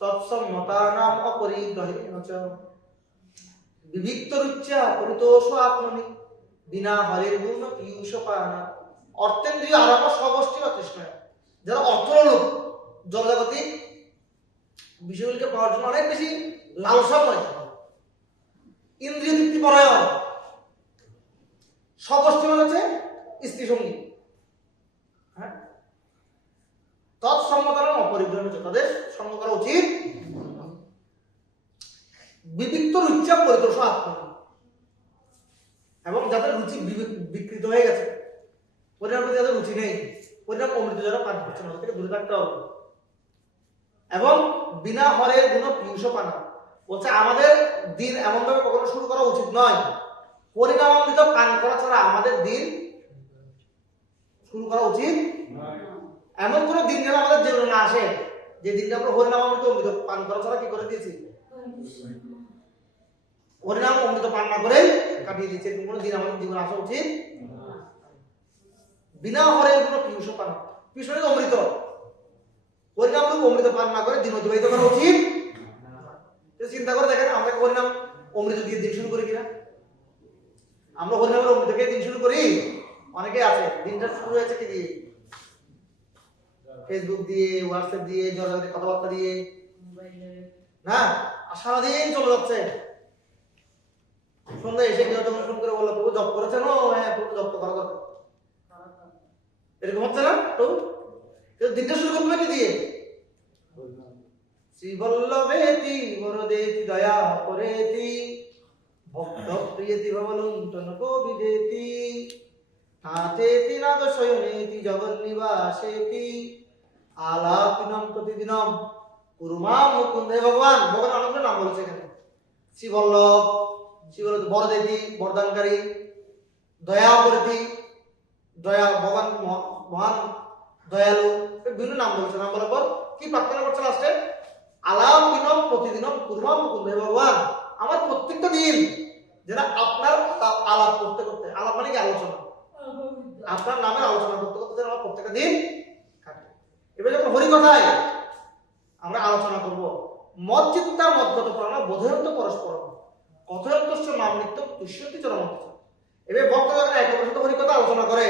তৎসম্মতানাম অপরিগ্রহেণ চ বিবিক্ত রুচ্যা পরিতোষ আত্মনি বিনা হরের গুণ পীয়ূষ পায়না। অর্থেন্দ্রিয় আরাম সমষ্টিয় তৃষ্ণয়া, যারা অর্থলোক জগজাগতিক বিষয়গুলিকে পাওয়ার জন্য অনেক বেশি লালসাময়, ইন্দ্রিয় তৃপ্তি পরায়ণ। সমষ্টি মানে হচ্ছে স্ত্রী সঙ্গী, হ্যাঁ, তৎসম্মতানাম অপরিগ্রহেণ চ, তাদের সঙ্গ করা উচিত। বিবিক্ত রুচ্যা পরিতোষ আত্মনি, এবং যাদের রুচি বিকৃত হয়ে গেছে, পরিণাম যাদের রুচি নেই, পরিণাম অমৃত যারা পান করছে না থেকে দূরে থাকতে হবে। এবং বিনা হরের গুণ পীয়ূষ পানা, বলছে আমাদের দিন এমন ভাবে কখনো শুরু করা উচিত নয় পরিণাম অমৃত পান করা ছাড়া আমাদের দিন শুরু করা উচিত। এমন কোন দিন যেন আমাদের জীবনে না আসে যে দিনটা আমরা হরিনাম অমৃত পান করা ছাড়া কি করে দিয়েছি, হরিনাম অমৃত পান না করে কাটিয়ে দিচ্ছে। এরকম কোনো দিন আমাদের জীবনে আসা উচিত। বিনা হরের কোনো পীয়ূষ পান, পীয়ূষ অমৃত, হরিনাম অমৃত পান না করে দিন অতিবাহিত করা উচিত। চিন্তা করে দেখেন আমরা হরিনাম অমৃত দিয়ে দিন শুরু করি কিনা? আমরা হরিনামের অমৃতকে দিন শুরু করি। অনেকে আছে দিনটা শুরু হয়েছে কি দিয়ে? ফেসবুক দিয়ে, হোয়াটসঅ্যাপ দিয়ে, জনগণের কথাবার্তা দিয়ে, না, আর সারাদিন চলে যাচ্ছে। সন্ধ্যায় এসে কেউ যখন ফোন করে বললো প্রভু জব করেছেন, ও হ্যাঁ প্রভু জব তো করা দরকার, এরকম হচ্ছে না? তো দিনটা শুরু করবে কি দিয়ে? শ্রী বল্লভেতি বরদেতি দয়া করেতি ভক্ত প্রিয়তি ভবলুণ্ঠন কোবিদেতি নাথেতি নাদ শয়নেতি জগন্নিবাসেতি আলাপিনম প্রতিদিনম কুরুমা মুকুন্দে। ভগবান অনেক নাম বলেছে এখানে। শ্রী বল্লভ, শ্রী বল্লভ বরদেতি বরদানকারী, দয়া করেতি দয়া, ভগবান মহান দয়ালু, বিভিন্ন নাম বলছে। নাম বলার পর কি প্রার্থনা করছে লাস্টে? আলাপ বিনম প্রতিদিনম কুরমা মুকুন্দ। হে ভগবান, আমার প্রত্যেকটা দিন যেন আপনার আলাপ করতে করতে, আলাপ মানে কি আলোচনা, আপনার নামের আলোচনা করতে করতে যেন আমার প্রত্যেকটা দিন কাটে। এবার যখন হরি কথায় আমরা আলোচনা করব, মজ্জিত্তা মদ্গত প্রাণ বোধয়ন্ত পরস্পর কথয়ন্তস্য নামৃত্য তুষ্যন্তি চ রমন্তি চ। এবার ভক্ত যখন একে অপরের সাথে হরিকথা আলোচনা করে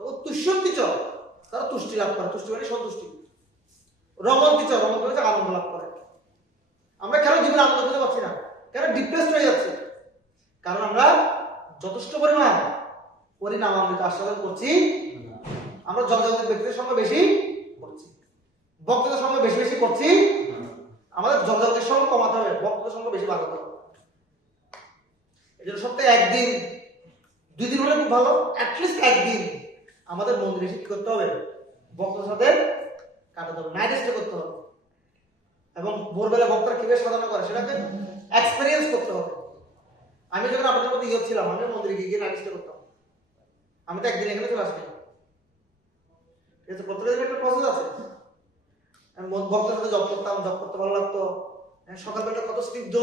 তখন তুষ্যন্তি চ, তারা তুষ্টি লাভ করে, তুষ্টি মানে সন্তুষ্টি। রমন্তি চ, রমন্তি মানে আনন্দ লাভ করে। আমরা কেন জীবনে আনন্দ পেতে পারছি না, কেন ডিপ্রেসড হয়ে যাচ্ছে? কারণ আমরা যথেষ্ট পরিমাণ পরিণামামৃত আস্বাদন করছি। আমরা জগজাগতিক ব্যক্তিদের সঙ্গে বেশি করছি, ভক্তদের সঙ্গে বেশি বেশি করছি। আমাদের জগজাগতিক সঙ্গে কমাতে হবে, ভক্তদের সঙ্গে বেশি বাড়াতে হবে। এই জন্য সপ্তাহে একদিন 2 দিন হলে খুব ভালো, অ্যাটলিস্ট একদিন আমাদের মন্দিরে এসে কি করতে হবে, ভক্তদের সাথে কাটাতে হবে, নাইট স্টে করতে হবে। এবং ভোরবেলা ভক্তরা কিভাবে সাধনা করে সেটাকে এক্সপেরিয়েন্স করতে হবে। আমি যখন আপনাদের মধ্যে ইয়ে ছিলাম, আমি মন্দিরে গিয়ে নাইট স্টে করতাম। আমি তো একদিন এখানে চলে আসি, ঠিক আছে? প্রত্যেকের একটা প্রসেস আছে। আমি ভক্তের সাথে জব করতাম, জব করতে ভালো লাগতো। সকালবেলা কত স্নিগ্ধ,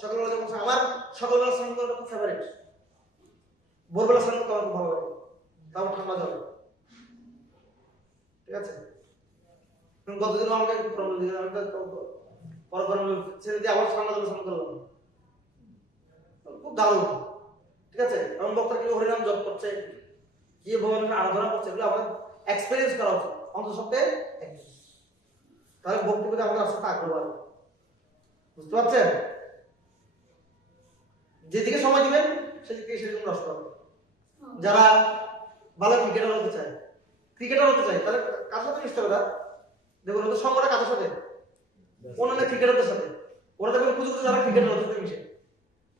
সকালবেলা যখন আমার সকালবেলা স্নান করাটা খুব ফেভারিট। ভোরবেলা স্নান করতে আমার খুব ভালো লাগে, তাও ঠান্ডা জলে, ঠিক আছে? গতদিন আমাকে একটু প্রবলেম দিয়ে আমি পরে ছেড়ে দিয়ে আবার ঠান্ডা জলে স্নান করলাম, খুব দারুণ, ঠিক আছে? এবং ভক্তরা কি হরিনাম জপ করছে, কি ভগবানের আরাধনা করছে, এগুলো আমাদের এক্সপেরিয়েন্স করা উচিত অন্তত সপ্তাহে একদিন। তাহলে ভক্তি প্রতি আমাদের আস্তে আগ্রহ বাড়বে। বুঝতে পারছেন? যেদিকে সময় দিবেন সেদিকে সেরকম নষ্ট হবে। যারা ভালো ক্রিকেটার হতে চায়, তাহলে কার সাথে মিশতে হবে? দেখুন ওদের সঙ্গটা কাদের সাথে? অন্যান্য ক্রিকেটারদের সাথে। ওরা দেখবেন খুঁজে খুঁজে যারা ক্রিকেটার হতে মিশে।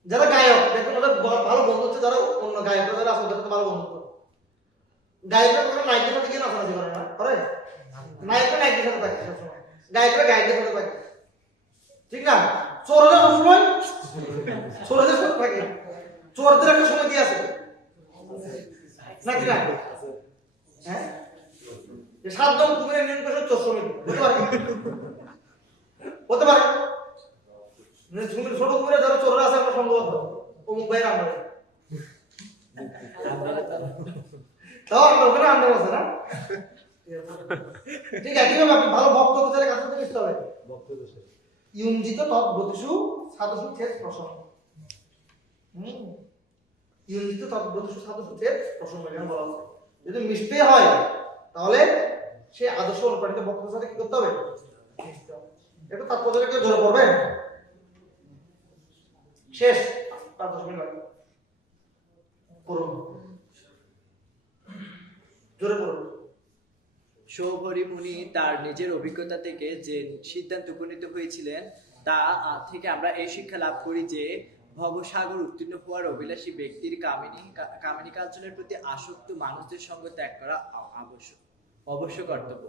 যারা গায়ক দেখবেন ওদের ভালো বন্ধু হচ্ছে যারা অন্য গায়করা যারা আছে ওদের সাথে ভালো বন্ধুত্ব। গায়করা কোনো নায়কের সাথে গিয়ে নাচানাচি করে না, করে? নায়করা নায়কের সাথে থাকে সবসময়, গায়করা গায়কের সাথে থাকে, ঠিক না? চোররা সবসময় চোরদের সাথে থাকে। চোরদের একটা সময় দিয়ে আছে নাকি না? হ্যাঁ, যে 7 জন কুমিরের নিয়ম করে 4 সমিতি হতে পারে, হতে পারে। ছোট কুমিরে যারা চোররা আছে আমরা সম্ভবত অমুক ভাইয়ের আমরা তাও আমরা ওখানে আনন্দ আছে না, ঠিক আছে? কিভাবে আপনি ভালো ভক্ত হতে চাইলে কাছে মিশতে হবে। ইউঞ্জিত তদ্ব্রতিষু সাধুষু থেত প্রসন্ন। ইউঞ্জিত তদ্ব্রতিষু সাধুষু থেত প্রসন্ন এখানে বলা আছে। যদি মিশতে হয় তাহলে সেই আদর্শ অনুপ্রাণিত ভক্তদের সাথে কি করতে হবে? মিশতে হবে। একটু তাৎপর্যটাকে জোরে পড়বে। শেষ 5-10 মিনিট লাগবে, পড়ুন জোরে পড়ুন। সৌভরি মুনি তার নিজের অভিজ্ঞতা থেকে যে সিদ্ধান্ত উপনীত হয়েছিলেন তা থেকে আমরা এই শিক্ষা লাভ করি যে ভবসাগর উত্তীর্ণ হওয়ার অভিলাষী ব্যক্তির কামিনী কাঞ্চনের প্রতি আসক্ত মানুষদের সঙ্গ ত্যাগ করা অবশ্য কর্তব্য।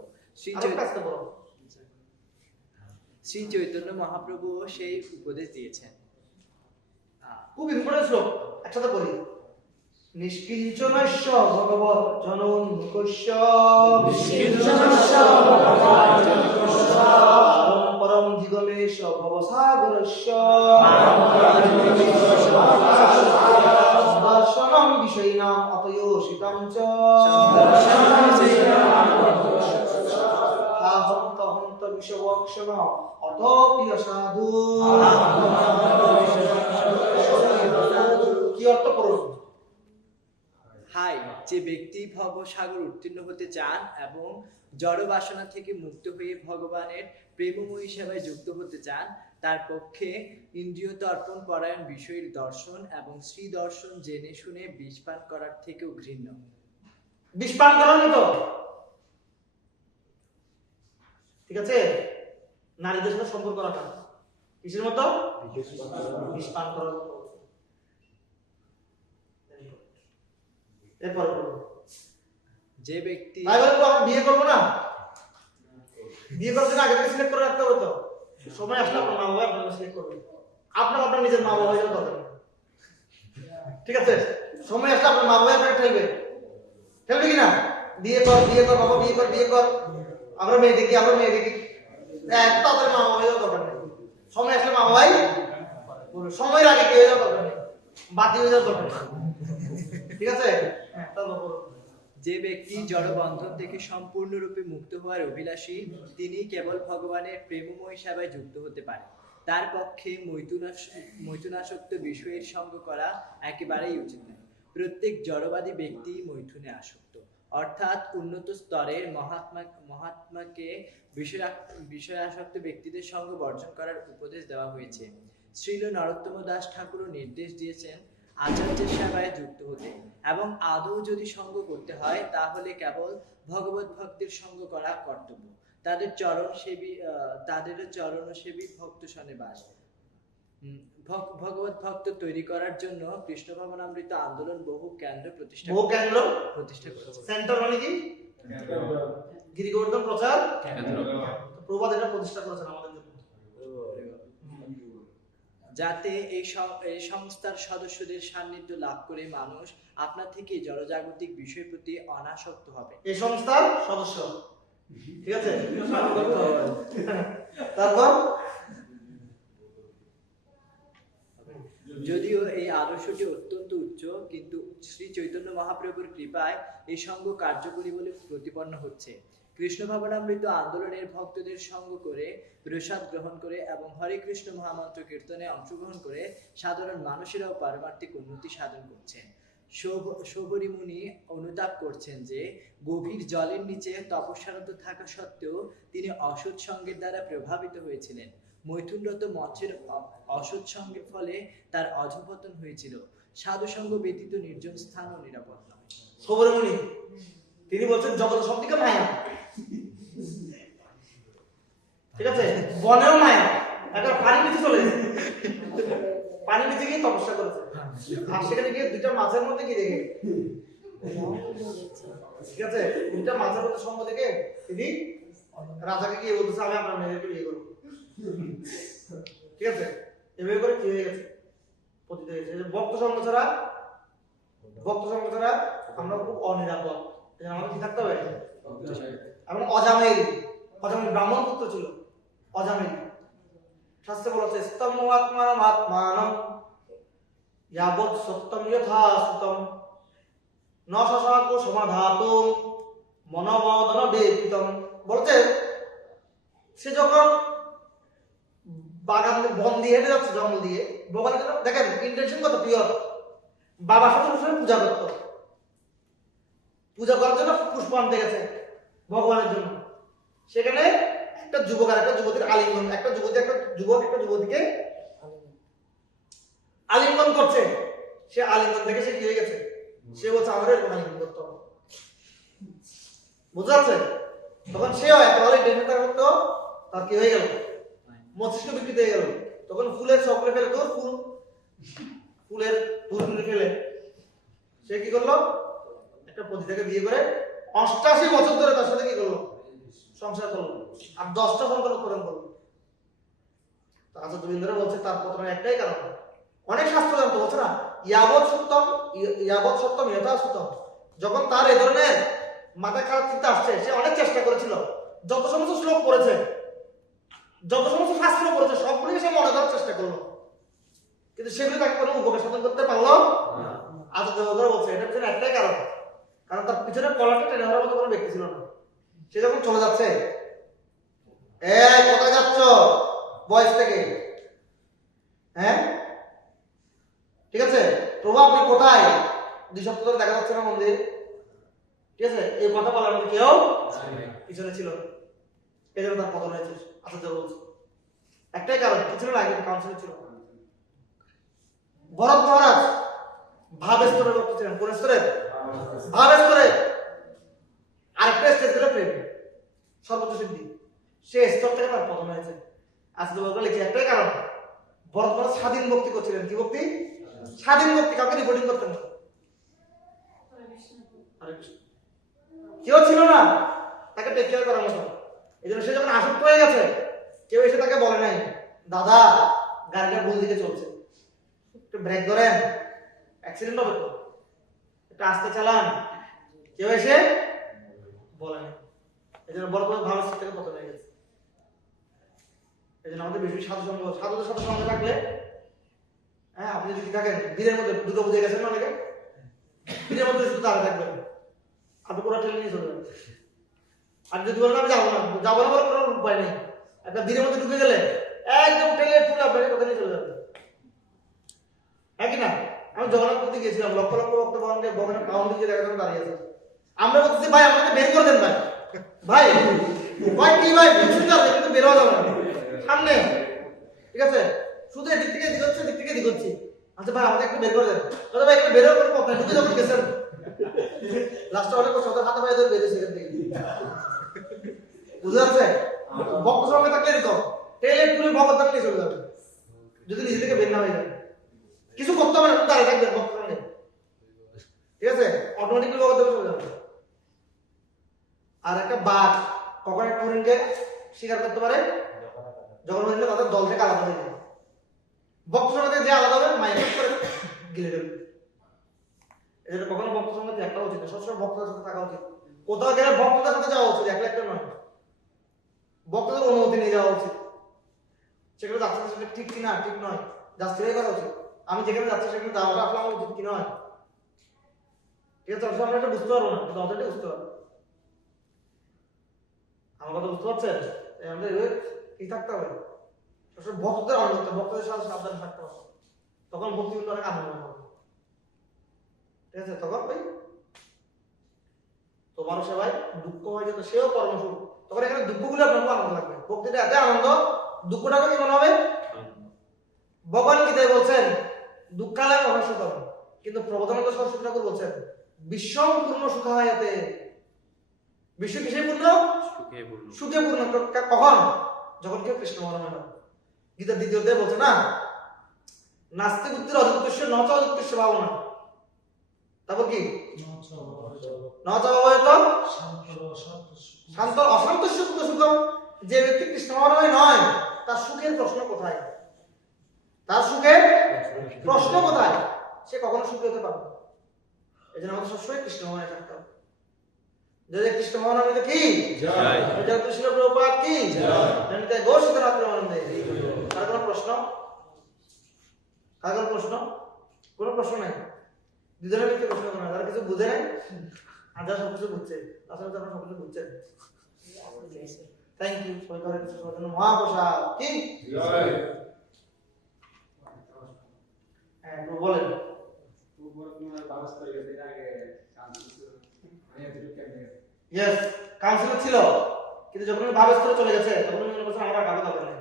শ্রী চৈতন্য মহাপ্রভু সেই উপদেশ দিয়েছেন। খুব ইম্পর্টেন্ট শ্লোক, একসাথে বলি। নিষ্কিঞ্চনস্য ভগবৎ জনোন্মুখস্য পরম দিগমেশ ভবসাগরস্য দর্শনম বিষয়িনাম অতয়োষিতম চ হন্ত হন্ত বিষবক্ষণ অতপি অসাধু। কি অর্থ করুন? হাই, যে ব্যক্তি ভবসাগর উত্তীর্ণ হতে চান এবং জড় বাসনা থেকে মুক্ত হয়ে ভগবানের প্রেমময়ী সেবায় যুক্ত হতে চান, তার পক্ষে ইন্দ্রিয় তর্পণ পরায়ণ বিষয়ের দর্শন এবং শ্রী দর্শন জেনে শুনে বিষপান করার থেকেও ঘৃণ্য। বিষপান করার মতো, ঠিক আছে? নারীদের সাথে সম্পর্ক রাখা কিসের মতো? বিষপান করার মতো। এরপর যে ব্যক্তি বিয়ে করবো না, বিয়ে করার জন্য আগে থেকে সিলেক্ট করে রাখতে হবে। তো সময় আসলে আপনার মা বাবা আপনাকে সিলেক্ট করবে, আপনার নিজের মা বাবা হয়ে যাওয়ার দরকার, ঠিক আছে? সময় আসলে আপনার মা বাবা আপনাকে ঠেলবে কিনা? বিয়ে কর বাবা, বিয়ে কর, আমরা মেয়ে দেখি তাদের মা বাবা হয়ে যাওয়ার দরকার নেই। সময় আসলে মা বাবাই সময়ের আগে কি হয়ে যাওয়ার দরকার নেই, বাতি হয়ে যাওয়ার দরকার নেই, ঠিক আছে? হ্যাঁ, তারপর যে ব্যক্তি জড়বন্ধন থেকে সম্পূর্ণরূপে মুক্ত হওয়ার অভিলাষী, তিনি কেবল ভগবানের প্রেমময় সেবায় যুক্ত হতে পারেন। তার পক্ষে মৈথুনাসক্ত বিষয়ের সঙ্গ করা একেবারেই উচিত নয়। প্রত্যেক জড়বাদী ব্যক্তি মৈথুনে আসক্ত, অর্থাৎ উন্নত স্তরের মহাত্মাকে বিষয়াসক্ত ব্যক্তিদের সঙ্গ বর্জন করার উপদেশ দেওয়া হয়েছে। শ্রীল নরোত্তম দাস ঠাকুরও নির্দেশ দিয়েছেন আচার্যের সেবায় যুক্ত হতে, এবং আদৌ যদি সঙ্গ করতে হয় তাহলে কেবল ভগবত ভক্তের সঙ্গ করা কর্তব্য। তাদেরও চরণ সেবী ভক্ত সনে বাস। ভগবত ভক্ত তৈরি করার জন্য কৃষ্ণ ভবনামৃত আন্দোলন বহু কেন্দ্র প্রতিষ্ঠা করেছে। সেন্টার মানে কি? গিরি গোবর্ধন প্রচার প্রবাদ, এটা প্রতিষ্ঠা করেছেন আমাদের জন্য, যাতে এই সংস্থার সদস্যদের সান্নিধ্য লাভ করে মানুষ আপনার থেকে জড়জাগতিক বিষয়ের প্রতি অনাসক্ত হবে। এই সংস্থার সদস্য, ঠিক আছে? তারপর যদিও এই আদর্শটি অত্যন্ত উচ্চ, কিন্তু শ্রী চৈতন্য মহাপ্রভুর কৃপায় এই সঙ্গ কার্যকরী বলে প্রতিপন্ন হচ্ছে। কৃষ্ণ ভাবনামৃত আন্দোলনের ভক্তদের সঙ্গ করে, প্রসাদ গ্রহণ করে এবং হরে কৃষ্ণ মহামন্ত্র কীর্তনে অংশগ্রহণ করে সাধারণ মানুষেরাও পারমার্থিক উন্নতি সাধন করছেন। শবরী মুনি অনুতাপ করছেন যে গভীর জলের নিচে তপস্যারত থাকা সত্ত্বেও তিনি অসৎ সঙ্গের দ্বারা প্রভাবিত হয়েছিলেন। মৈথুনরত মৎস্যের অসৎ সঙ্গের ফলে তার অধঃপতন হয়েছিল। সাধু সঙ্গ ব্যতীত নির্জন স্থানও নিরাপদ নয়। শবরী মুনি তিনি বলছেন জগৎ সবদিকে মায়া, ঠিক আছে? বনেও মায়া, একটা পানির নিচে চলে গেছে, পানির নিচে গিয়ে তপস্যা করেছে, আর সেখানে গিয়ে দুইটা মাছের মধ্যে কি দেখে, ঠিক আছে, দুইটা মাছের মধ্যে সঙ্গ দেখে তিনি রাজাকে গিয়ে বলতেছে আমি আপনার মেয়েকে বিয়ে করবো, ঠিক আছে? এভাবে করে কি হয়ে গেছে, পতিত হয়েছে। ভক্ত সঙ্গ ছাড়া আমরা খুব অনিরাপদ, আমাদের কি থাকতে হবে? এবং অজামেল ব্রাহ্মণ পুত্র ছিল, অজামেল। শাস্ত্রে বলা হচ্ছে স্তম আত্মানম আত্মানম ইয়াবৎ সত্যম যথা সুতম ন শশাকো সমাধাতুম মনোবদন বেপিতম। বলছে সে যখন বাগান বন দিয়ে হেঁটে যাচ্ছে, জঙ্গল দিয়ে, ভগবানের জন্য দেখেন ইন্টেনশন কত পিওর। বাবা সবসময় পূজা করতো, পূজা করার জন্য পুষ্প আনতে গেছে ভগবানের জন্য। সেখানে একটা যুবক আর একটা যুবতীর আলিঙ্গন, একটা যুবক একটা যুবতীকে আলিঙ্গন করছে। সে আলিঙ্গন থেকে সে কি হয়ে গেছে, সে বলছে আমার এরকম আলিঙ্গন করতে হবে, বুঝতে পারছে? তখন সে হয় তাহলে ডেন্টার করতো, তার কি হয়ে গেল, মস্তিষ্ক বিকৃত হয়ে গেল। তখন ফুলের সকলে ফেলে, তোর ফুলের ফুলগুলি ফেলে সে কি করলো, একটা পতিতাকে বিয়ে করে 88 বছর ধরে তার সাথে কি করলো, সংসার করলো, আর 10টা সন্তান উৎপাদন করলো। আচ্ছা রবীন্দ্র বলছে তার পতনের একটাই কারণ, অনেক শাস্ত্র জানতো, বলছে না ইয়াবৎ সত্যম যথা সুতম। যখন তার এ ধরনের মাথা খারাপ চিন্তা আসছে, সে অনেক চেষ্টা করেছিল, যত সমস্ত শ্লোক পড়েছে, যত সমস্ত শাস্ত্র পড়েছে, সবগুলোকে সে মনে করার চেষ্টা করলো, কিন্তু সেগুলো তাকে কোনো উপকার সাধন করতে পারলো না। আচ্ছা দেবরা বলছে এটার পিছনে একটাই কারণ, কারণ তার পিছনে কলারটা টেনে ধরার মতো কোনো ব্যক্তি ছিল না। সে যখন চলে যাচ্ছে, কোথায় যাচ্ছ বয়স থেকে, হ্যাঁ ঠিক আছে, প্রভু আপনি কোথায়, 2 সপ্তাহ ধরে দেখা যাচ্ছে না মন্দির, ঠিক আছে, এই কথা বলার মধ্যে কেউ পিছনে ছিল, এই জন্য তার পতন হয়েছে। আচ্ছা দেব বলছে একটাই কারণ, পিছনে লাগে কাউন্সিল ছিল। ভরত মহারাজ ভাবেশ্বরের ভক্ত ছিলেন, কোন স্তরে, ভাবেশ্বরে। আরেকটা স্টেজ ছিল প্রেম, সর্বোচ্চ সিদ্ধি, সে স্তর থেকে তার পতন হয়েছে। আজকে বলতে লিখি একটাই কারণ, ভরত মহারাজ স্বাধীন ভক্তি করছিলেন। কি ভক্তি? স্বাধীন ভক্তি, কাউকে রিপোর্টিং করতেন না, কেউ ছিল না তাকে টেক কেয়ার করার মতো। এই জন্য সে যখন আসক্ত হয়ে গেছে, কেউ এসে তাকে বলে নাই দাদা গাড়িটা ভুল দিকে চলছে, একটু ব্রেক ধরেন, অ্যাক্সিডেন্ট হবে তো, একটু আস্তে চালান, কেউ এসে বলে নাই। এই জন্য বড় ভাবে থেকে পতন হয়ে গেছে। এই জন্য আমাদের বেশি সাধুদের সাথে সঙ্গে থাকলে, হ্যাঁ আপনি যদি থাকেন বীরের মধ্যে, দুটো বুঝে গেছেন অনেকে, বীরের মধ্যে শুধু দাঁড়িয়ে থাকবেন, আপনি পুরো ঠেলে নিয়ে চলে যাবেন। আর যদি বলেন আমি যাবো না বলে কোনো উপায় নেই, একটা দিনের মধ্যে ঢুকে গেলে একদম ঠেলে ঠুলে আপনাকে কোথায় নিয়ে চলে যাবে। হ্যাঁ কি না? আমি জগন্নাথপুরতে গিয়েছিলাম, লক্ষ লক্ষ ভক্ত ভগবানের কাউন্ট দিয়ে দেখা যাবে দাঁড়িয়ে আছে। আমরা বলতেছি ভাই আপনাকে বের করে দেন ভাই, ভাই ভাই কি ভাই বুঝছেন না, কিন্তু বের হওয়া যাবে না সামনে, ঠিক আছে? শুধু এদিক থেকে এদিক হচ্ছে, এদিক থেকে এদিক হচ্ছে। আচ্ছা ভাই আমাকে একটু বের করে দেন। তাহলে ভাই এখানে বের হওয়ার কোনো কথা ঢুকে যখন গেছেন লাস্টে অনেক কষ্ট হাতে পায়ে ধরে বেরিয়েছে এখান থেকে, বুঝতে পারছে? ভক্ত সঙ্গে থাকলে এরকম টেলে টুলে ভগৎ থাকলে চলে যাবে যদি নিজে থেকে বের না হয়ে যায়। কিছু করতে হবে না, দাঁড়িয়ে থাকবেন ভক্ত সঙ্গে, ঠিক আছে? অটোমেটিকলি ভগৎ চলে যাবে। আর একটা বাঘ কখন একটা হরিণকে শিকার করতে পারে যখন হরিণটা তাদের দল থেকে আলাদা হয়ে যায়। ভক্ত সঙ্গে যে আলাদা হবে মায়ের করে গিলে দেবে। এজন্য কখনো ভক্ত সঙ্গে একটা উচিত না, সবসময় ভক্তদের সাথে থাকা উচিত। কোথাও গেলে ভক্তদের সাথে যাওয়া উচিত, একলা একটা নয়। ভক্তদের অনুমতি নিয়ে যাওয়া উচিত, সেখানে যাচ্ছে সেটা ঠিক কিনা ঠিক নয় যাচাই করা উচিত। আমি যেখানে যাচ্ছি সেখানে যাওয়াটা আসলে আমার উচিত কি নয়, ঠিক আছে? আমরা এটা বুঝতে পারবো না, কিন্তু অতটাই বুঝতে পারবো। আমার কথা বুঝতে পারছেন? আমাদের কি থাকতে হবে, সবসময় ভক্তদের অনুমতি, ভক্তদের সাথে সাবধান থাকতে হবে, তখন ভক্তি কিন্তু অনেক আনন্দ হবে, ঠিক আছে? তখন ভাই তোমারও সবাই দুঃখ হয় যেত সেও কর্মসুখ, তখন এখানে দুঃখগুলো আপনার আনন্দ লাগবে। ভক্তিটা এত আনন্দ, দুঃখটাকে কি মনে হবে? ভগবান গীতায় বলছেন দুঃখালয় মহাসুখম, কিন্তু প্রবোধানন্দ সরস্বতী ঠাকুর বলছেন বিশ্বম পূর্ণ সুখায়তে। বিশ্ব কিসে পূর্ণ? সুখে পূর্ণ। কখন? যখন কেউ কৃষ্ণ মনোময় হয়। গীতার দ্বিতীয় অধ্যায়ে বলছে না, নাস্তি বুদ্ধির অযুক্তস্য নচ অযুক্তস্য ভাবনা। তারপর কি? নচ অবয়ত শান্ত অশান্ত সুখ সুখম। যে ব্যক্তি কৃষ্ণ মনোময় নয় তার সুখের প্রশ্ন কোথায়? তার সুখের প্রশ্ন কোথায়? সে কখনো সুখী হতে পারবে না। এই জন্য আমাদের সবসময় কৃষ্ণময় থাকতে হবে। যে কৃষ্ণময় নামে কি জয়, জয় কৃষ্ণ প্রভুপাদ কি জয়, জয় গৌরীনাথ প্রেমানন্দে। আর কোনো প্রশ্ন? আর কোনো প্রশ্ন? কোনো প্রশ্ন নাই। দুজনের ভিতরে প্রশ্ন না, যারা কিছু বুঝে নাই আর যারা সবকিছু বুঝছে, আসলে তো আপনারা সবকিছু বুঝছেন। থ্যাংক ইউ সবাই করে কিছু শোনার জন্য। মহাপ্রসাদ কি জয়। হ্যাঁ বলেন। ইয়েস, কাউন্সিলর ছিল, কিন্তু যখন ভাবে স্তরে চলে গেছে তখন মনে করছে আমার কাগজ দরকার নেই,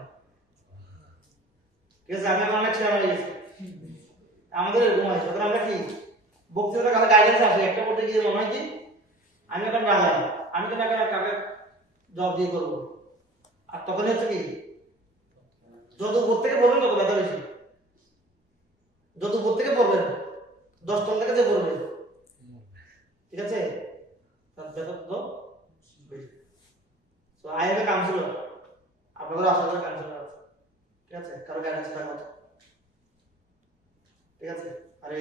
ঠিক আছে? আমি এখন অনেক শেয়ার হয়ে গেছি। আমাদের এরকম হয় যখন আমরা কি বক্তৃতার কাছে গাইডেন্স আসে, একটা পড়তে গিয়ে মনে হয় কি আমি এখন রাজা, আমি তো টাকা কাকে জব দিয়ে করবো। আর তখন হচ্ছে কি যত উপর থেকে পড়বেন তত ব্যথা বেশি, যত উপর থেকে পড়বেন 10 তল থেকে যে পড়বে, ঠিক আছে, তার ব্যথা তো বেশি। তো আই এম এ কাউন্সিলর, আপনাদের আশা করি কাউন্সিলর আছে, ঠিক আছে? কারো গাইডেন্স থাকা কথা, ঠিক আছে? আরে